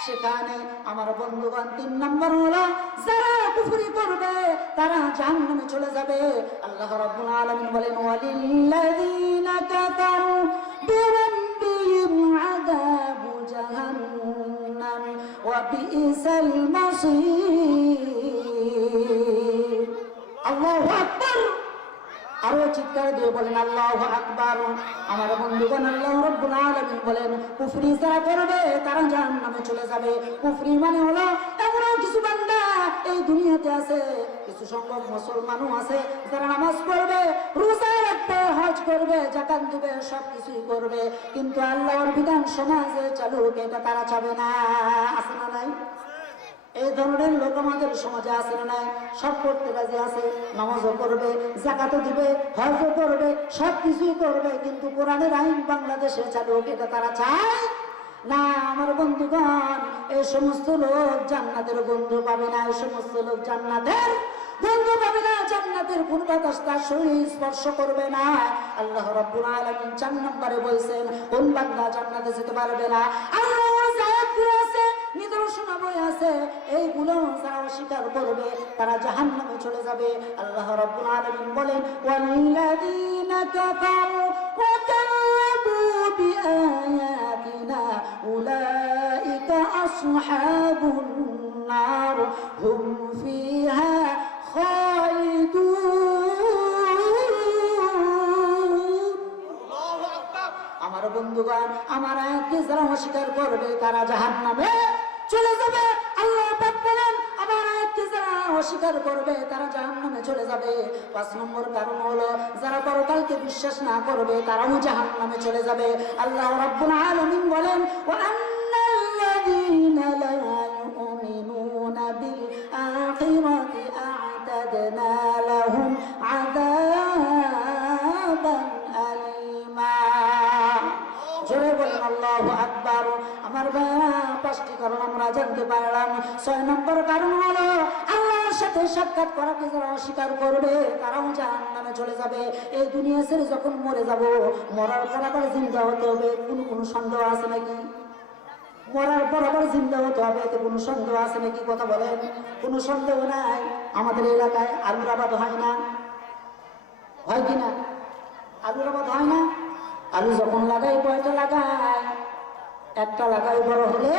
সেখানে। আমার বন্ধুগণ, 3 নম্বর হলো যারা কুফরি করবে তারা জাহান্নামে চলে যাবে। আল্লাহ রাব্বুল আলামিন বলেন, ওয়ালিল্লাযিনা কাফারু বিরাব্বিহিম আযাবু জাহান্নাম ওয়া বিইসাল মাসীর। আল্লাহু আকবার। আরো চিৎকার দিয়ে বলেন আল্লাহু আকবার। আমার বন্ধুগণ, আল্লাহ রাব্বুল আলামিন বলেন, কুফরি যারা করবে তারা জাহান্নামে চলে যাবে। কুফরি মানে হলো এমন কিছু বান্দা এই দুনিয়াতে আছে, কিছু সংখ্যক মুসলমানও আছে যারা নামাজ পড়বে, রোজা রাখবে, হজ করবে, যাকাত দিবে, সবকিছুই করবে, কিন্তু আল্লাহর বিধান সমাজে চালু হোক এটা তারা চাবে না। আছে না নাই? এই ধরনের লোক আমাদের সমাজে আছে না নাই? সব করতে রাজি আছে, নামাজও করবে, যাকাতও দিবে, হজও করবে, সবকিছুই করবে, কিন্তু কোরআনের আইন বাংলাদেশে চালু হোক এটা তারা চায় না। আমার বন্ধুগণ, এই সমস্ত লোক জান্নাতের বন্ধু পাবে না, এই সমস্ত লোক জান্নাতের বন্ধু পাবে না, জান্নাতের কোন বাতাস তার শরীর স্পর্শ করবে না। আল্লাহ রাব্বুল আলামিন 4 নম্বরে বলেছেন কোন বান্দা জান্নাতে যেতে পারবে না। আল্লাহর আয়াতগুলো আছে, নিদর্শন বই আছে, এইগুলো যারা অস্বীকার করবে তারা জাহান্নামে চলে যাবে। আল্লাহ রাব্বুল আলামিন বলেন, ওয়াল্লাযীনা কাফারু ওয়া কাযযাবু বিআয়াতিনা উলাইকা আসহাবুন নার হুম ফিহা আমার বন্ধুগণ, আমার আয়াতকে যারা অস্বীকার করবে তারা জাহান্নামে চলে যাবে। আল্লাহ পাক বলেন, আমার আয়াতকে যারা অস্বীকার করবে তারা জাহান্নামে চলে যাবে। 5 নম্বর কারণ হলো যারা পরকালকে বিশ্বাস না করবে তারাও জাহান্নামে চলে যাবে। আল্লাহ রাব্বুল আলামিন বলেন, ওয়া আন্নাল্লাযীনা লা ইউমিনুনা বিল আখিরাতি আ'তাদনা লাহুম আযাবান আলীমা। জোরে বলেন আল্লাহু আকবার। আমার ভাইরা, 5টি কারণ আমরা জানতে পারলাম। 6 নম্বর কারণ হলো আল্লাহর সাথে সাক্ষাৎ করাকে যারা অস্বীকার করবে তারাও জাহান্নামে চলে যাবে। এই দুনিয়া ছেড়ে যখন মরে যাব, মরার পর আবার জিন্দা হতে হবে, কোনো সন্দেহ আছে নাকি? মরার পর আবার জিন্দা হতে হবে, এতে কোনো সন্দেহ আছে নাকি? কথা বলেন, কোনো সন্দেহ নাই। আমাদের এলাকায় আলুর আবাদ হয় না? হয় কিনা? আলুর আবাদ হয় না? আলু যখন লাগাই, কয়টা লাগাই? একটা লাগাই, বড় হলে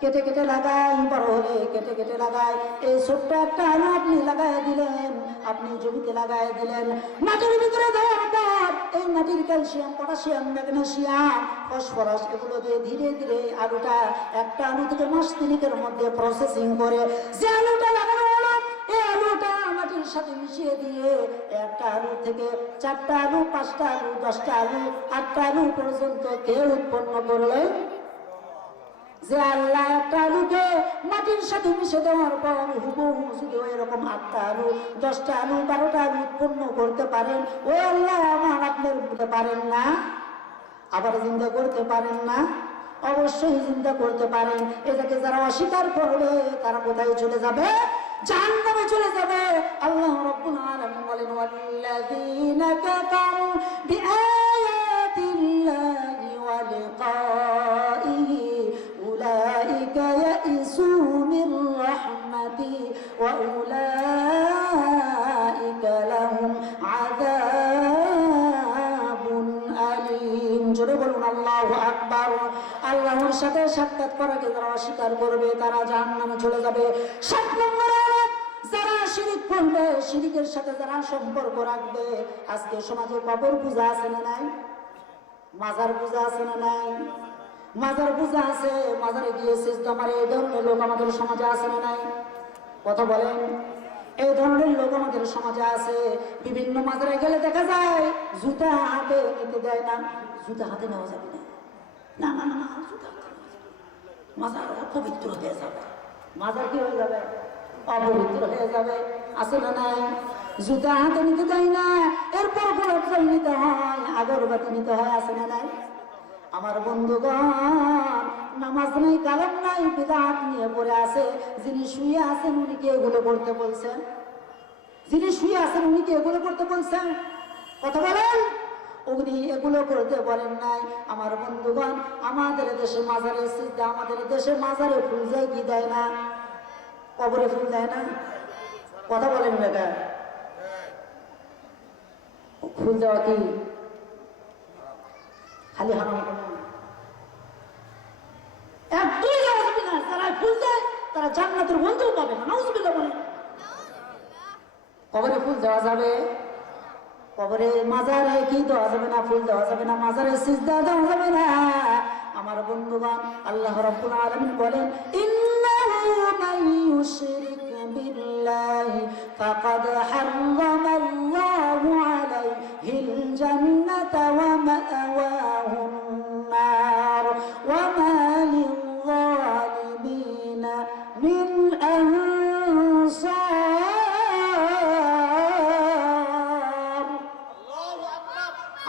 কেটে কেটে লাগাই, বড় হলে কেটে কেটে লাগাই। এই ছোট্ট একটা আলু আপনি লাগাই দিলেন, আপনি জমিতে লাগাই দিলেন, মাটির ভিতরে দেওয়ার পর এই মাটির ক্যালসিয়াম, পটাশিয়াম, ম্যাগনেসিয়াম, ফসফরাস এগুলো দিয়ে ধীরে ধীরে আলুটা, একটা আলু থেকে মাস 3 মধ্যে প্রসেসিং করে যে আলুটা লাগানো হলো, এই আলুটা মাটির সাথে মিশিয়ে দিয়ে একটা আলু থেকে 4টা আলু, 5টা আলু, 10টা আলু, 8টা আলু পর্যন্ত কেউ উৎপন্ন করলেন? যে আল্লাহ একটা আলুকে মাটির সাথে মিশে দেওয়ার পর হুবহু যদি এরকম 8টা আলু, 10টা আলু, 12টা আলু উৎপন্ন করতে পারেন, ওই আল্লাহ আমার আপনার করতে পারেন না? আবার জিন্দা করতে পারেন না? অবশ্যই জিন্দা করতে পারেন। এটাকে যারা অস্বীকার করবে তারা কোথায় চলে যাবে? জাহান্নামে চলে যাবে। আল্লাহ রাব্বুল আলামিন বলেন ওয়াল্লাযীনা কাফারু বিআয়াতিল্লাহি ওয়া লিকাইহি উলাইকা ইয়াইসু মির রাহমাতি ওয়া উলাইকা লাহুম আযাবুন আলীম। জোরে বলুন আল্লাহু আকবার। আল্লাহর সাথে সাক্ষাৎ করাকে যারা অস্বীকার করবে তারা জাহান্নামে চলে যাবে। 7 নম্বরে যারা শিরিক করবে, শিরিকের সাথে যারা সম্পর্ক রাখবে। আজকে সমাজে কবর পূজা আছে না নাই? মাজার পূজা আছে না নাই? মাজার পূজা আছে, মাজারে গিয়ে সিজদা মারে, এই ধরনের লোক আমাদের সমাজে আছে না নাই? কথা বলেন। এই ধরনের লোক আমাদের সমাজে আছে। বিভিন্ন মাজারে গেলে দেখা যায় জুতা হাতে নিতে দেয় না। জুতা হাতে নেওয়া যাবে না, না না না, জুতা হাতে নেওয়া যাবে। মাজার অপবিত্র হয়ে যাবে। মাজার কি হয়ে যাবে? অপবিত্র হয়ে যাবে। আছে না নাই? জুতা হাতে নিতে দেয় না। এরপর গোলাপ জল নিতে হয়, আগরবাতি নিতে হয়। আছে না নাই? আমার বন্ধুগণ, নামাজ নাই, কালাম নাই, বিদআত নিয়ে পড়ে আছে। যিনি শুয়ে আছেন উনি কি এগুলো করতে বলছেন? যিনি শুয়ে আছেন উনি কি এগুলো করতে বলছেন? কথা বলেন। উনি এগুলো করতে বলেন নাই। আমার বন্ধুগণ, আমাদের দেশে মাজারে সিজদা, আমাদের দেশে মাজারে ফুল যায় কি দেয় না? কবরে ফুল দেয় না? কথা বলেন বেটা। ফুল দেওয়া কি খালি হারাম করে? একদমই যাওয়া যাবে না। যারা ফুল দেয় তারা জান্নাতের বন্ধুও পাবে না। নাউজুবিল্লাহ বলেন। কবরে ফুল দেওয়া যাবে? কবরে মাজারে কি দেওয়া যাবে না? ফুল দেওয়া যাবে না, মাজারে সিজদা দেওয়া যাবে না। আমার বন্ধুগণ, আল্লাহ রাব্বুল আলামিন বলেন ইন্নাহু মান ইউশরিক বিল্লাহি ফাকাদ হারামাল্লাহু আলাইহিল জান্নাতা ওয়া মা'ওয়াহুন নার ওয়া মা লিয-যালিমিনা মিন আনসার।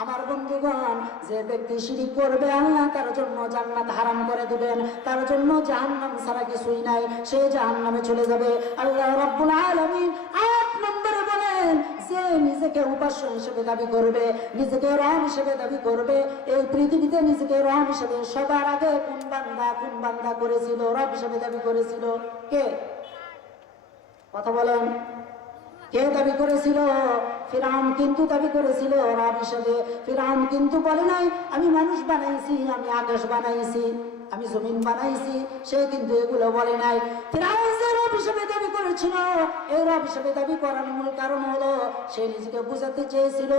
আমার বন্ধুগণ, যে ব্যক্তি শিরিক করবে আল্লাহ তার জন্য জান্নাত হারাম করে দিবেন, তার জন্য জাহান্নাম ছাড়া কিছুই নাই, সে জাহান্নামে চলে যাবে। আল্লাহ রাব্বুল আলামিন 8 নম্বরে বলেন যে নিজেকে উপাস্য হিসেবে দাবি করবে, নিজেকে রব হিসেবে দাবি করবে। এই পৃথিবীতে নিজেকে রব হিসেবে সবার আগে কোন বান্দা করেছিল? রব হিসেবে দাবি করেছিল কে? কথা বলেন। কে দাবি করেছিল? ফিরআউন কিন্তু দাবি করেছিল রব হিসেবে। ফিরআউন কিন্তু বলে নাই আমি মানুষ বানাইছি, আমি আকাশ বানাইছি, আমি জমিন বানাইছি। সে কিন্তু এগুলো বলে নাই। ফিরআউন যে রব হিসেবে দাবি করেছিল, এই রব হিসেবে দাবি করার মূল কারণ হলো সে নিজেকে বুঝাতে চেয়েছিল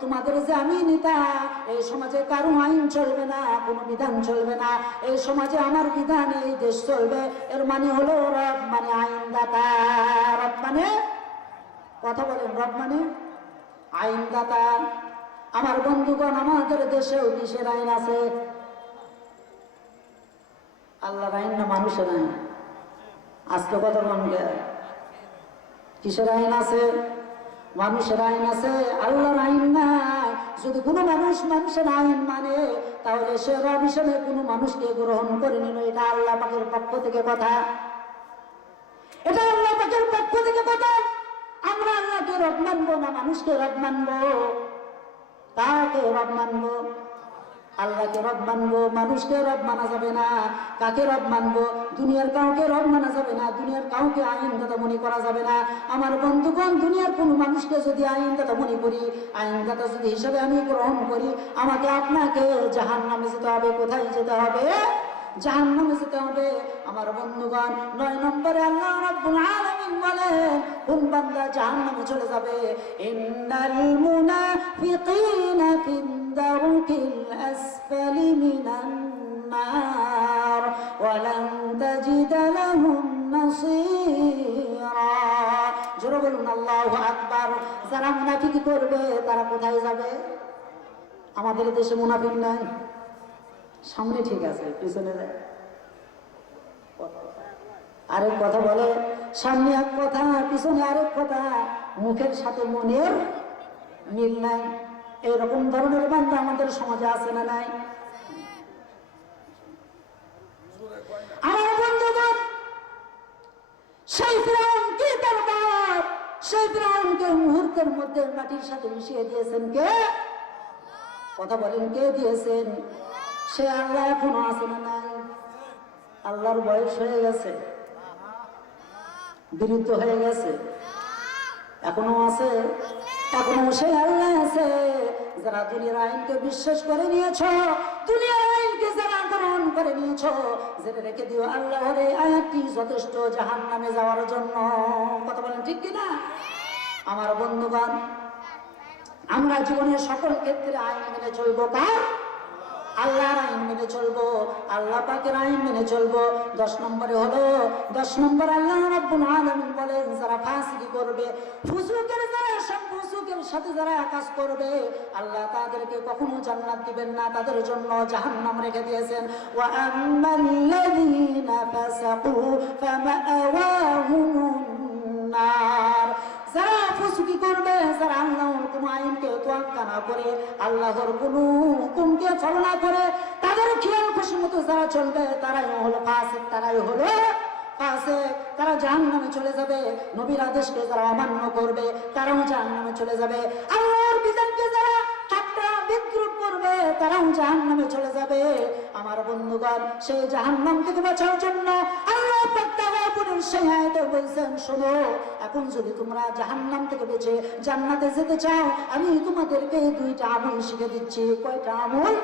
তোমাদের যে আমি নেতা, এই সমাজে কারো আইন চলবে না, কোনো বিধান চলবে না। এই সমাজে আমার বিধান, এই দেশ চলবে। এর মানে হলো রব মানে আইনদাতা। রব মানে, কথা বলেন, রব মানে আইনদাতা। আমার বন্ধুগণ, আমাদের দেশেও কিসের আইন আছে? আল্লাহর আইন না মানুষের আইন? আজকে কথা বলবে কিসের আইন আছে? মানুষের আইন আছে, আল্লাহর আইন নাই। যদি কোনো মানুষ মানুষের আইন মানে তাহলে সে রব হিসেবে কোনো মানুষকে গ্রহণ করে নিল। এটা আল্লাহ পাকের পক্ষ থেকে কথা। এটা আল্লাহ পাকের পক্ষ থেকে কথা। আমরা আল্লাহকে রব মানবো না মানুষকে রব মানবো? কাকে রব মানবো? আল্লাহকে রব মানবো, মানুষকে রব মানা যাবে না। কাকে রব মানবো? দুনিয়ার কাউকে রব মানা যাবে না, দুনিয়ার কাউকে আইনদাতা মনে করা যাবে না। আমার বন্ধুগণ, দুনিয়ার কোনো মানুষকে যদি আইনদাতা মনে করি, আইনদাতা যদি হিসাবে আমি গ্রহণ করি, আমাকে আপনাকে জাহান্নামে যেতে হবে। কোথায় যেতে হবে? জাহান্নামে যেতে হবে। আমার বন্ধুগণ, 9 নম্বরে আল্লাহ রাব্বুল আলামিন বলেন কোন বান্দা জাহান্নামে চলে যাবে? ইন্নাল মুনাফিকিনা ফিদ দারকিল আসফালি মিনান নার ওয়া লান তাজিদ লাহুম নাসীরা। জোরে বলুন আল্লাহু আকবার। যারা মুনাফিকি করবে তারা কোথায় যাবে? আমাদের দেশে মুনাফিক নাই, সামনে ঠিক আছে, পিছনে যায় আরেক কথা বলে। সামনে এক কথা, পিছনে আরেক কথা, মুখের সাথে মনের মিল নাই। এরকম ধরনের বান্দা আমাদের সমাজে আছে না নাই? আমার বন্ধুগণ, সেই ফিরআউন কি সেই ফিরআউনকে মুহূর্তের মধ্যে মাটির সাথে মিশিয়ে দিয়েছেন কে? কথা বলেন, কে দিয়েছেন? সে আল্লাহ এখনো আছে না নাই? আল্লাহর বয়স হয়ে গেছে, বিরুদ্ধ হয়ে গেছে, এখনো আছে? এখনো সেই আল্লাহ আছে। যারা দুনিয়ার আইনকে বিশ্বাস করে নিয়েছ, দুনিয়ার আইনকে যারা গ্রহণ করে নিয়েছ, জেনে রেখে দিও আল্লাহর এই আয়াতটি যথেষ্ট জাহান্নামে যাওয়ার জন্য। কথা বলেন ঠিক কিনা? আমার বন্ধুগণ, আমরা জীবনের সকল ক্ষেত্রে আইন মেনে চলবো। কার? আল্লাহর আইন মেনে চলবো, আল্লাহ পাকের আইন মেনে চলবো। 10 নম্বরে হলো, 10 নম্বর আল্লাহ রাব্বুল আলামিন বলেন, যারা ফাসিকি করবে, ফুসুকের যারা সব ফুসুকের সাথে যারা কাজ করবে, আল্লাহ তাদেরকে কখনো জান্নাত দিবেন না, তাদের জন্য জাহান্নাম রেখে দিয়েছেন। ওয়া আম্মাল্লাযীনা ফাসাকু ফামাআওয়াহুমুন নার। যারা ফুসুকি করবে, যারা আল্লাহর কোন আইনকে তোয়াক্কা না করে, আল্লাহর কোন হুকুমকে ফলো না করে, তাদের খেয়াল খুশি মতো যারা চলবে, তারাই হলো ফাসিক, তারাই হলো ফাসিক। তারা জাহান্নামে চলে যাবে। নবীর আদেশকে যারা অমান্য করবে, তারাও জাহান্নামে চলে যাবে। আল্লাহর বিধানকে যারা ঠাট্টা বিদ্রুপ করবে, তারাও জাহান্নামে চলে যাবে। আমার বন্ধুগণ, সেই জাহান্নাম থেকে বাঁচার জন্য আল্লাহ পাক তাআলা সেই আয়াতে বলছেন, শোনো, এখন যদি তোমরা জাহান্নাম থেকে বেঁচে জান্নাতে যেতে চাও, আমি তোমাদেরকে 2টা আমল শিখে দিচ্ছি। কয়টা আমল?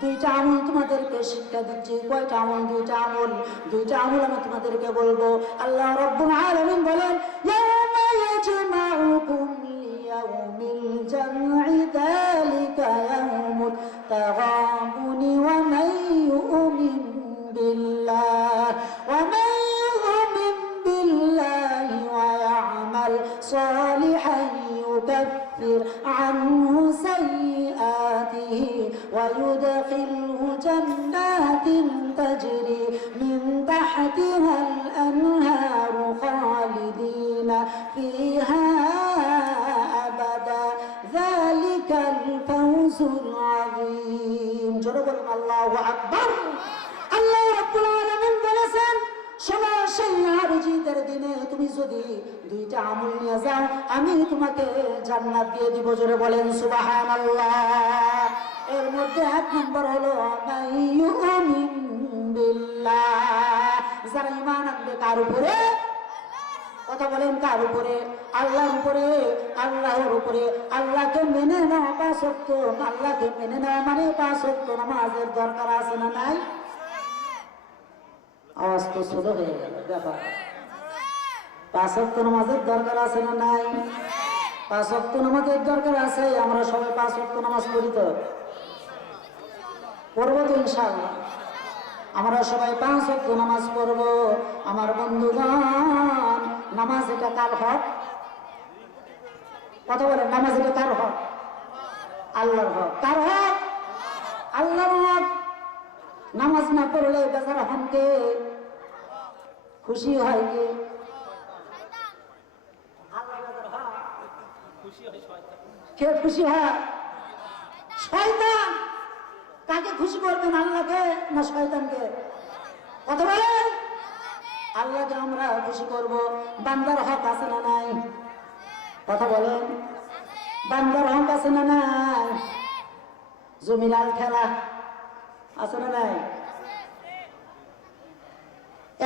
2টা আমল তোমাদেরকে শিক্ষা দিচ্ছি। কয়টা আমল? 2টা আমল। 2টা আমল আমি তোমাদেরকে বলবো। আল্লাহ রাব্বুল আলামিন বলেন, ইয়াউমা ইয়াজমাউকুম লিয়াউমিল জাম'i যালিকা ইয়াউমুত তাগাবুনি ওয়া মান ইউমিন বিল্লাহ صالحا يكفر عنه سيئاته ويدخله جنات تجري من تحتها الأنهار خالدين فيها أبدا ذلك الفوز العظيم جرب الله أكبر الله رب العالمين বলেছেন সেই হারিজিতের দিনে তুমি যদি 2টা আমল নিয়ে যাও, আমি তোমাকে জান্নাত দিয়ে দিব। জোরে বলেন সুবহানাল্লাহ। এর মধ্যে 1 নম্বর হলো মাইয়ুমিন বিল্লাহ। যারা ঈমান আনবে কার উপরে? কথা বলেন কার উপরে? আল্লাহর উপরে। আল্লাহর উপরে। আল্লাহকে মেনে নেওয়া 5 ওয়াক্ত। আল্লাহকে মেনে নেওয়া মানে 5 ওয়াক্ত নামাজের দরকার আছে না নাই? আওয়াজ তো ছোট হয়ে গেল। দেখো, 5 ওয়াক্ত নামাজের দরকার আছে না নাই? 5 ওয়াক্ত নামাজের দরকার আছে। আমরা সবাই 5 ওয়াক্ত নামাজ পড়ি তো? পড়বো তো ইনশাআল্লাহ। আমরা সবাই 5 ওয়াক্ত নামাজ পড়বো। আমার বন্ধুগণ, নামাজ এটা কার হক? কথা বলেন, নামাজ এটা কার হক? আল্লাহর হক। কার হক? আল্লাহর হক। নামাজ না পড়লে বেচারা হনকে খুশি হয় কি? কে খুশি হয়? শয়তান। কাকে খুশি করবেন, আল্লাহকে না শয়তানকে? কথা বলেন। আল্লাহকে আমরা খুশি করব। বান্দার হক আছে না নাই? কথা বলেন, বান্দার হক আছে না নাই? জমিলাল ঠেলা আছে না নাই?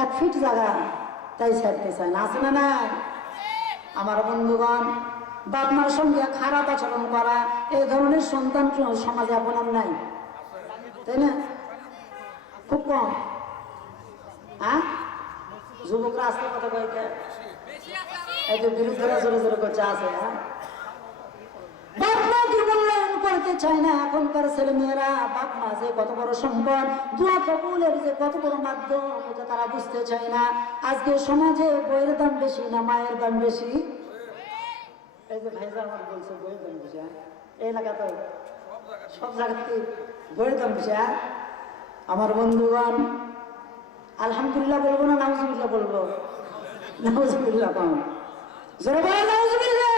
1 ফিট জায়গা তাই ছাড়তে চায় না, আছে না নাই? আমার বন্ধুগণ, বাপ মার সঙ্গে খারাপ আচরণ করা, এই ধরনের সন্তান সমাজে এখন আর নাই, তাই না? খুব কম। হ্যাঁ, যুবকরা আসতে কথা বলতে এই যে বিরুদ্ধরা জোরে জোরে করছে আছে। হ্যাঁ, বাপ মা কি মূল্যায়ন করতে চায় না এখনকার ছেলে মেয়েরা। বাপ মা যে কত বড় সম্পদ, দোয়া কবুলের যে কত বড় মাধ্যম, এটা তারা বুঝতে চায় না। আজকে সমাজে বইয়ের দাম বেশি না মায়ের দাম বেশি? এই যে ভাইজা আমার বলছে বইয়ের দাম বেশি। এই এলাকা তো সব জায়গাতে বইয়ের দাম বেশি। আমার বন্ধুগণ, আলহামদুলিল্লাহ বলবো না নাউজুবিল্লাহ বলবো? নাউজুবিল্লাহ। কম জোরে বলেন নাউজুবিল্লাহ।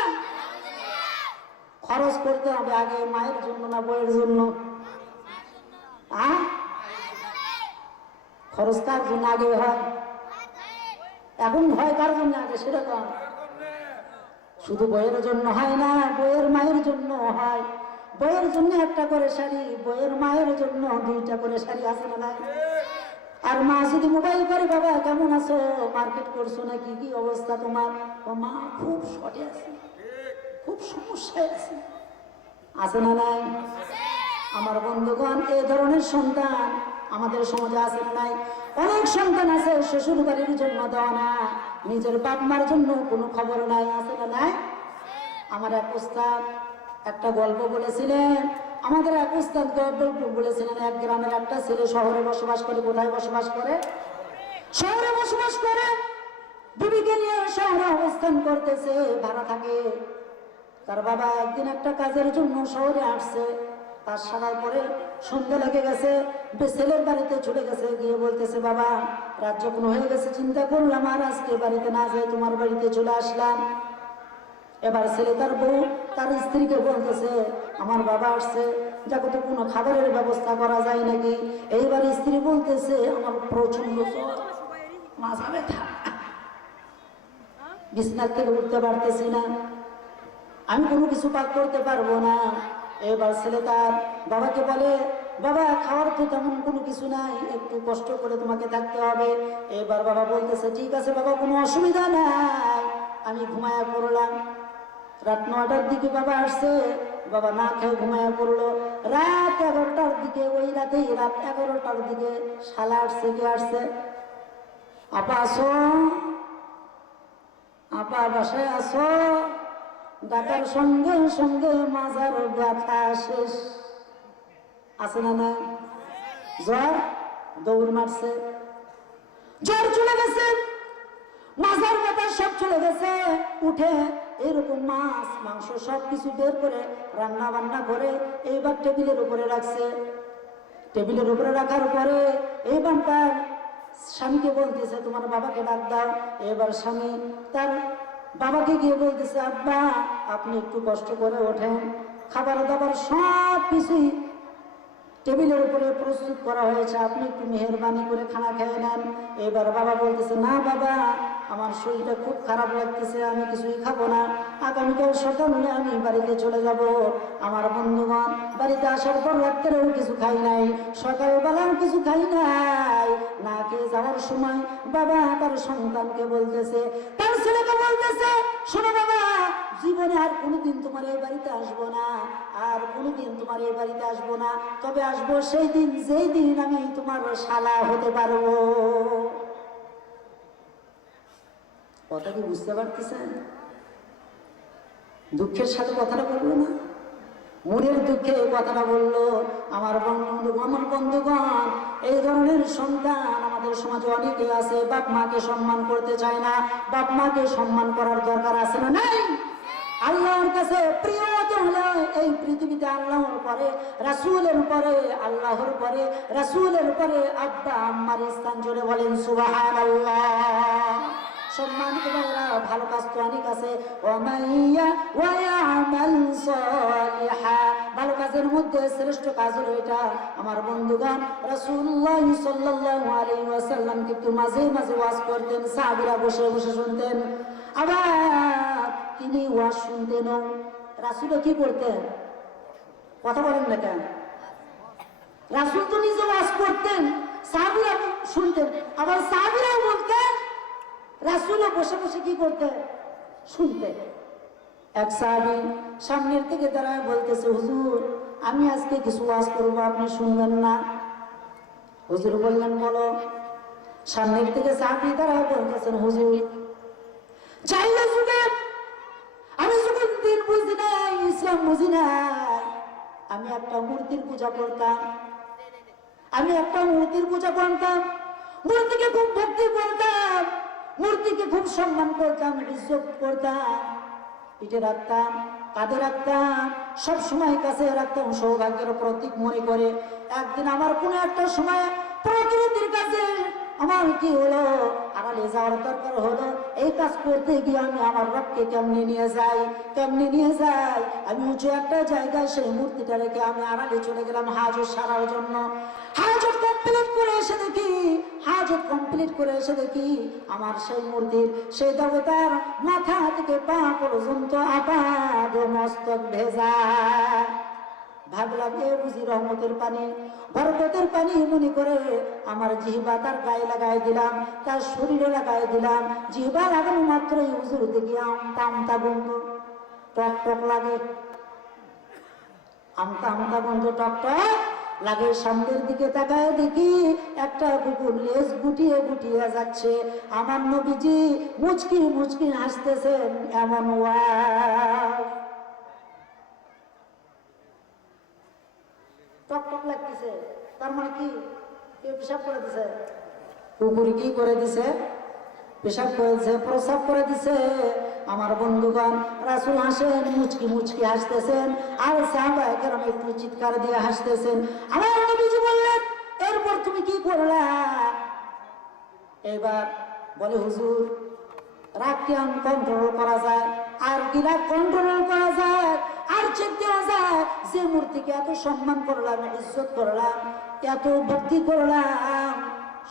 খরচ করতে হবে আগে মায়ের জন্য না বইয়ের জন্য? খরচ কার জন্য আগে হয়? এখন ভয় কার জন্য আগে সেটা কম? শুধু বইয়ের জন্য হয় না, বইয়ের মায়ের জন্য হয়। বইয়ের জন্য একটা করে শাড়ি, বইয়ের মায়ের জন্য দুইটা করে শাড়ি, আছে না নাই? আর মা যদি মোবাইল করে, বাবা কেমন আছো, মার্কেট করছো নাকি, কি অবস্থা তোমার, ও মা খুব শর্টে আছে, খুব সমস্যায় আছে, আছে না নাই? আমার বন্ধুগণ, এই ধরনের সন্তান আমাদের সমাজে আছে না নাই? অনেক সন্তান আছে শ্বশুর বাড়ির জন্য দেওয়া না, নিজের বাপ মার জন্য কোনো খবর নাই, আছে না নাই? আমার এক উস্তাদ একটা গল্প বলেছিলেন, আমাদের এক উস্তাদ গল্প বলেছিলেন, এক গ্রামের একটা ছেলে শহরে বসবাস করে। কোথায় বসবাস করে? শহরে বসবাস করে। বিবিকে নিয়ে শহরে অবস্থান করতেছে, ভাড়া থাকে। তার বাবা একদিন একটা কাজের জন্য শহরে আসছে, তার সারার পরে সন্ধ্যা লেগে গেছে, ছেলের বাড়িতে চলে গেছে, গিয়ে বলতেছে, বাবা রাত যখন হয়ে গেছে, চিন্তা করলাম আর আজকে বাড়িতে না যাই, তোমার বাড়িতে চলে আসলাম। এবার ছেলে তার বউ তার স্ত্রীকে বলতেছে, আমার বাবা আসছে, যাকে তো কোনো খাবারের ব্যবস্থা করা যায় নাকি? এইবার স্ত্রী বলতেছে, আমার প্রচন্ড জ্বর, মাথা ব্যথা, বিছানার থেকে উঠতে পারতেছি না, আমি কোনো কিছু পাক করতে পারবো না। এবার ছেলে তার বাবাকে বলে, বাবা খাওয়ার তো তেমন কোনো কিছু নাই, একটু কষ্ট করে তোমাকে থাকতে হবে। এবার বাবা বলতেছে, ঠিক আছে বাবা, কোনো অসুবিধা নাই, আমি ঘুমায়া পড়লাম। রাত 9টার দিকে বাবা আসছে, বাবা না খেয়ে ঘুমায়া পড়লো। রাত 11টার দিকে, ওই রাতেই রাত 11টার দিকে শালা আসছে। কে আসছে? আপা আসো, আপা বাসায় আসো। ডাকার সঙ্গে সঙ্গে মাজার ব্যথা শেষ, আছে না না? জ্বর, দৌড় মারছে, জ্বর চলে গেছে, মাজার ব্যথা সব চলে গেছে। উঠে এরকম মাছ মাংস সব কিছু বের করে রান্না বান্না করে এইবার টেবিলের উপরে রাখছে। টেবিলের উপরে রাখার পরে এইবার তার স্বামীকে বলতেছে, তোমার বাবাকে ডাক দাও। এবার স্বামী তার বাবাকে গিয়ে বলতেছে, আব্বা আপনি একটু কষ্ট করে ওঠেন, খাবার দাবার সব কিছুই টেবিলের উপরে প্রস্তুত করা হয়েছে, আপনি একটু মেহরবানি করে খানা খেয়ে নেন। এবার বাবা বলতেছে, না বাবা আমার শরীরটা খুব খারাপ লাগতেছে, আমি কিছুই খাবো না, আগামীকাল সকালে আমি বাড়িতে চলে যাব। আমার বন্ধুগণ, বাড়িতে আসার পর রাত্রেও কিছু খাই নাই, সকালবেলাও কিছু খাই নাই। না খেয়ে যাওয়ার সময় বাবা তার সন্তানকে বলতেছে, তার ছেলেকে বলতেছে, শোনো বাবা, জীবনে আর কোনোদিন তোমার এই বাড়িতে আসবো না, আর কোনোদিন তোমার এই বাড়িতে আসবো না, তবে আসবো সেই দিন যেই দিন আমি তোমার শালা হতে পারবো। কথা কি বুঝতে পারতেছেন? দুঃখের সাথে কথাটা বললো না, মনের দুঃখে কথাটা বললো। আমার বন্ধুগণ, এই ধরনের সন্তান আমাদের সমাজে অনেকে আছে, বাপ মাকে সম্মান করতে চায় না। বাপ মাকে সম্মান করার দরকার আছে না নাই? আল্লাহর কাছে প্রিয় হলো এই পৃথিবীতে আল্লাহর পরে, রাসূলের পরে, আল্লাহর পরে, রাসূলের পরে আব্বা আম্মার স্থান। জোরে বলেন সুবহানাল্লাহ। সম্মানিত ভাইরা, ভালো কাজ তো অনেক আছে, ভালো কাজের মধ্যে শ্রেষ্ঠ কাজ হলো এটা। আমার বন্ধুগণ, রাসূলুল্লাহ সাল্লাল্লাহু আলাইহি ওয়াসাল্লাম কিন্তু মাঝে মাঝে ওয়াজ করতেন, সাহাবীরা বসে বসে শুনতেন। আবার তিনি ওয়াজ শুনতেন, রাসূল কি করতেন? কথা বলেন না কেন? রাসূল তো নিজে ওয়াজ করতেন, সাহাবীরা শুনতেন, আবার সাহাবীরাও বলতেন, রাসূলও বসে বসে কি করতেন? শুনতেন। এক সাহাবী সামনের থেকে দাঁড়ায় বলতেছে, হুজুর আমি আজকে কিছু ওয়াজ করবো, আপনি শুনবেন না? হুজুর বললেন, বলো। সামনের থেকে সাহাবী দাঁড়ায় বলতেছেন, হুজুর চাইলে যুগে আমি যখন দিন বুঝি নাই, ইসলাম বুঝি নাই, আমি একটা মূর্তির পূজা করতাম, আমি একটা মূর্তির পূজা করতাম, মূর্তিকে খুব ভক্তি করতাম, মূর্তিকে খুব সম্মান করতাম, ইজ্জত করতাম, পিঠে রাখতাম, কাঁধে রাখতাম, সব সময় কাছে রাখতাম, সৌভাগ্যের প্রতীক মনে করে। একদিন আমার কোনো একটা সময় প্রকৃতির কাছে আমার কি হলো, আড়ালে যাওয়ার দরকার হলো। এই কাজ করতে গিয়ে আমি আমার রবকে কেমনি নিয়ে যাই, কেমনি নিয়ে যাই, আমি উঁচু একটা জায়গায় সেই মূর্তিটা রেখে আমি আড়ালে চলে গেলাম হাজত সারার জন্য। হাজত কমপ্লিট করে এসে দেখি, হাজত কমপ্লিট করে এসে দেখি আমার সেই মূর্তির সেই দেবতার মাথা থেকে পা পর্যন্ত আপাদ মস্তক ভেজা। ভাবলাম এ বুঝি রহমতের পানি, বরকতের পানি মনে করে আমার জিহ্বা তার গায়ে লাগাই দিলাম, তার শরীরে লাগাই দিলাম। জিহ্বা লাগানো মাত্রই হুজুর দেখি আমতা আমতা বন্ধ, টক টক লাগে, আমতা আমতা বন্ধ টক টক লাগে। সামনের দিকে তাকায় দেখি একটা কুকুর লেজ গুটিয়ে গুটিয়ে যাচ্ছে। আমার নবীজি মুচকি মুচকি হাসতেছেন। এমন টক টক লাগতেছে, তার মানে কি কেউ পেশাব করে দিছে? কুকুর কি করে দিছে? পেশাব করে দিছে, প্রসাব করে দিছে। আমার বন্ধুগণ, রাসূল হাসেন, মুচকি মুচকি হাসতেছেন, আর সাহাবায়ে কেরাম একটু চিৎকার দিয়ে হাসতেছেন। আমার নবীজি বললেন, এরপর তুমি কি করলা? এবার বলে, হুজুর রাগ কি কন্ট্রোল করা যায়? আর কি রাগ কন্ট্রোল করা যায়? আর চেক দেওয়া যায়? যে মূর্তিকে এত সম্মান করলাম, ইজ্জত করলাম, এত ভক্তি করলাম,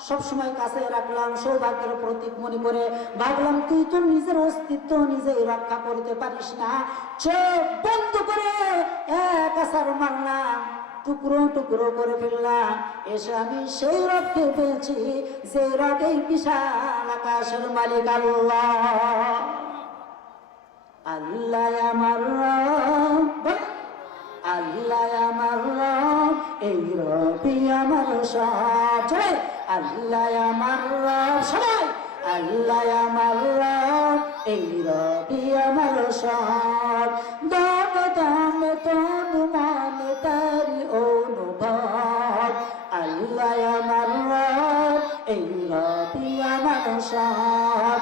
সবসময় কাছে রাখলাম, সৌভাগ্যের প্রতীক মনে করে ভাবলাম তুই তো নিজের অস্তিত্ব নিজেই রক্ষা করতে পারিস না, চোখ বন্ধ করে এক আছাড় মারলাম, টুকরো টুকরো করে ফেললাম। এসে আমি সেই রবকে পেয়েছি যে রব এই বিশাল আকাশের মালিক আল্লাহ। আল্লাহ আমার রব, আল্লাহ আমার রব, এই রবি আমার সব। আল্লাহ আমার রব, সবাই আল্লাহ আমার রব, এই রবি আমার সব। দাম দাম তন মানে তারি অনুভব। আল্লাহ আমার রব, এই রবি আমার সব।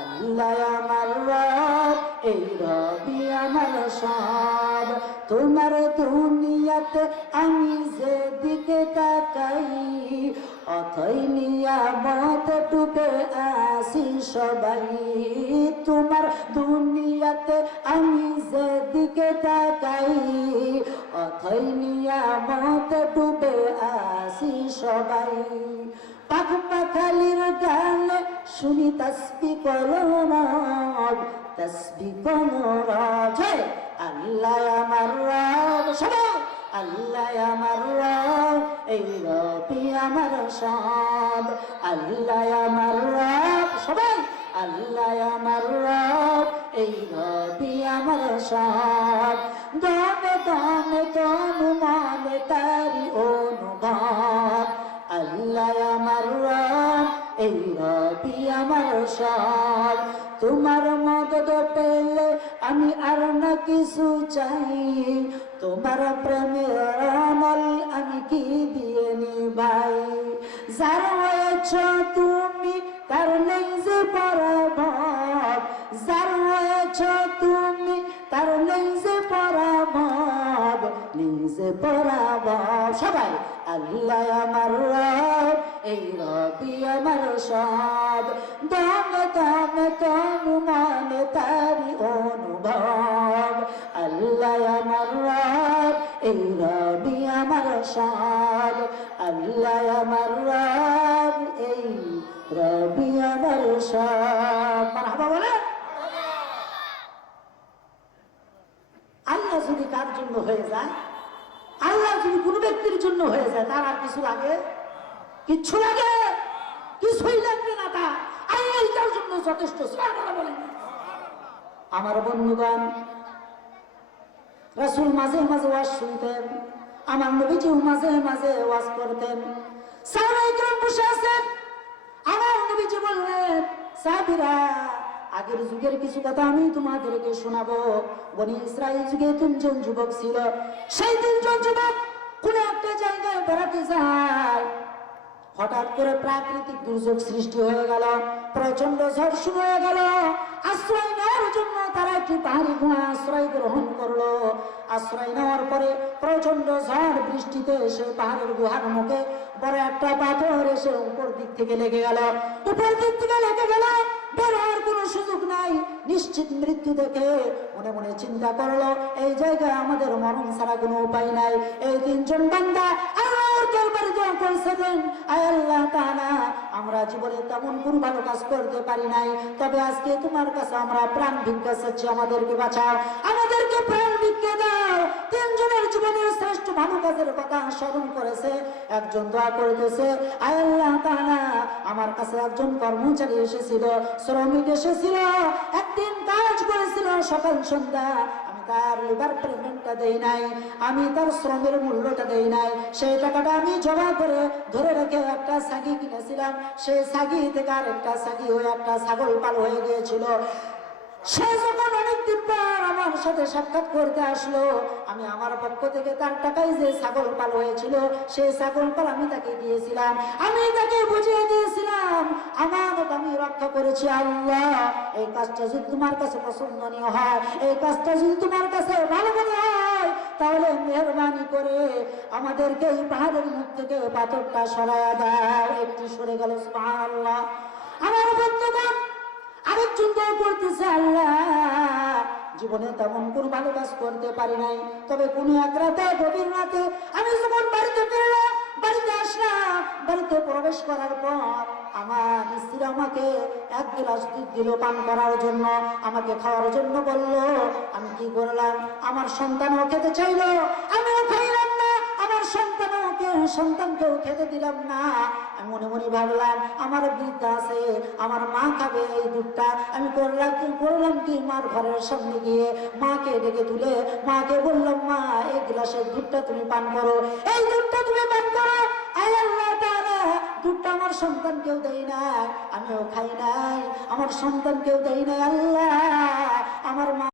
আল্লাহ আমার রব, এই রবি আমার সব। তোমার দুনিয়াতে আমি যেদিকে তাকাই, অথই নিয়ামত ডুবে আসি সবাই। তোমার দুনিয়াতে আমি যেদিকে তাকাই, অথই নিয়ামত ডুবে আসি সবাই। পাখ পাখালির গানে শুনি তসবি কলরব, তসবি কলরব। আল্লাহ আমার রব, সবাই আল্লাহ আমার রব, এই রবি আমার সব। আল্লাহ আমার রব, সবাই আল্লাহ আমার রব, এই রবি আমার সব। দামে দামে তনু মানে তারি অনুভব। আল্লাহ আমার রব, এই রবি আমার সব। তোমার মদদ পেলে আমি আর না কিছু চাই, তোমার প্রেমের আমল আমি কি দিয়ে নিভাই। যার হয়েছ তুমি তার নেই যে পরাভব, যার হয়েছ তুমি তার নেই যে পরাভব, নেই যে পরাভব। সবাই আল্লাহ আমার রব, এই রবি আমার সব। দামে দামে তনু মানে তারি অনুভব। আল্লাহ আমার রব, এই রবি আমার সব। আল্লাহ আমার রব, এই রবি আমার সব। মারহাবা বলে। আল্লাহ যদি কার জন্য হয়ে যায়, আল্লাহ যদি কোনো ব্যক্তির জন্য হয়ে যায়, তার আর কিছু লাগে? কিচ্ছু লাগে? কিছুই লাগবে না। তা আল্লাহ তার জন্য যথেষ্ট। বলেন আমার বন্ধুগণ, রাসূল মাঝে মাঝে ওয়াজ শুনতেন, আমার নবীজিও মাঝে মাঝে ওয়াজ করতেন। সাহাবায়ে কেরাম বসে আছেন, আমার নবীজি বললেন, সাহাবীরা আগের যুগের কিছু কথা আমি তোমাদেরকে শোনাবো। বনি ইসরাইল যুগে তিনজন যুবক ছিল। সেই তিনজন যুবক কোন একটা জায়গায় বেড়াতে যায়, হঠাৎ করে প্রাকৃতিক দুর্যোগ সৃষ্টি হয়ে গেল, প্রচন্ড ঝড় শুরু হয়ে গেল। আশ্রয় নেওয়ার জন্য তারা একটি পাহাড়ি গুহা আশ্রয় গ্রহণ করলো। আশ্রয় নেওয়ার পরে প্রচন্ড ঝড় বৃষ্টিতে এসে পাহাড়ের গুহার মুখে বড় একটা পাথর এসে উপর দিক থেকে লেগে গেল। উপর দিক থেকে লেগে গেল, বের হওয়ার কোনো সুযোগ নাই। নিশ্চিত মৃত্যু দেখে মনে মনে চিন্তা করলো, এই জায়গায় আমাদের মরণ ছাড়া কোনো উপায় নাই। এই তিনজন বান্দা আল্লাহর একবার দোয়া করেছিলেন, আয় আল্লাহ তাআলা আমরা জীবনে তেমন কোনো ভালো কাজ করতে পারি নাই, তবে আজকে তোমার কাছে আমরা প্রাণ ভিক্ষা চাচ্ছি, আমাদেরকে বাঁচাও, আমাদেরকে প্রাণ ভিক্ষা দাও। তিনজনের জীবনের শ্রেষ্ঠ ভালো কাজের কথা স্মরণ করেছে, একজন দোয়া করতেছে, আয় আল্লাহ তাআলা আমার কাছে একজন কর্মচারী এসেছিল, শ্রমিক এসেছিল, একদিন কাজ করেছিল সকাল সন্ধ্যা, আমি তার লিভার পেমেন্টটা দেই নাই, আমি তার শ্রমের মূল্যটা দেই নাই, সেই টাকাটা আমি জমা করে ধরে রেখে একটা ছাগি কিনেছিলাম, সেই ছাগি থেকে আর একটা ছাগি হয়ে একটা ছাগল পাল হয়ে গিয়েছিল। সে যখন অনেকদিন পর আমার সাথে সাক্ষাৎ করতে আসলো, আমি আমার পক্ষ থেকে তার টাকায় যে ছাগল পাল হয়েছিল সেই ছাগল পাল আমি তাকে দিয়েছিলাম, আমি তাকে বুঝিয়ে দিয়েছিলাম আমানত আমি রক্ষা করেছি। আল্লাহ এই কাজটা যদি তোমার কাছে পছন্দনীয় হয়, এই কাজটা যদি তোমার কাছে ভালো মনে হয়, তাহলে মেহরবানি করে আমাদেরকে এই পাহাড়ের মুখ থেকে পাথরটা সরাইয়া দাও। একটু সরে গেল, সুবহানাল্লাহ। আমার বন্ধুগণ আরেকজন দোয়া করতেছে, আল্লাহ জীবনে তেমন কোনো ভালো কাজ করতে পারি নাই, তবে কোনো এক রাতে গভীর রাতে আমি যখন বাড়িতে ফিরলাম, বাড়িতে আসলাম, বাড়িতে প্রবেশ করার পর আমার স্ত্রী আমাকে এক গ্লাস দুধ দিল পান করার জন্য, আমাকে খাওয়ার জন্য বললো। আমি কি করলাম, আমার সন্তানও খেতে চাইলো, আমিও খাইলাম না, আমার সন্তানকেও খেতে দিলাম না। আমি মনে মনে ভাবলাম আমার বৃদ্ধা আছে, আমার মা খাবে এই দুধটা। আমি করলাম কি মার ঘরের সামনে গিয়ে মাকে ডেকে তুলে মাকে বললাম, মা এই গ্লাসের দুধটা তুমি পান করো, এই দুধটা তুমি পান করো। আয় আল্লাহ তাআলা দুধটা আমার সন্তানকেও দেই নাই, আমিও খাই নাই, আমার সন্তানকেও দেই নাই। আল্লাহ আমার মা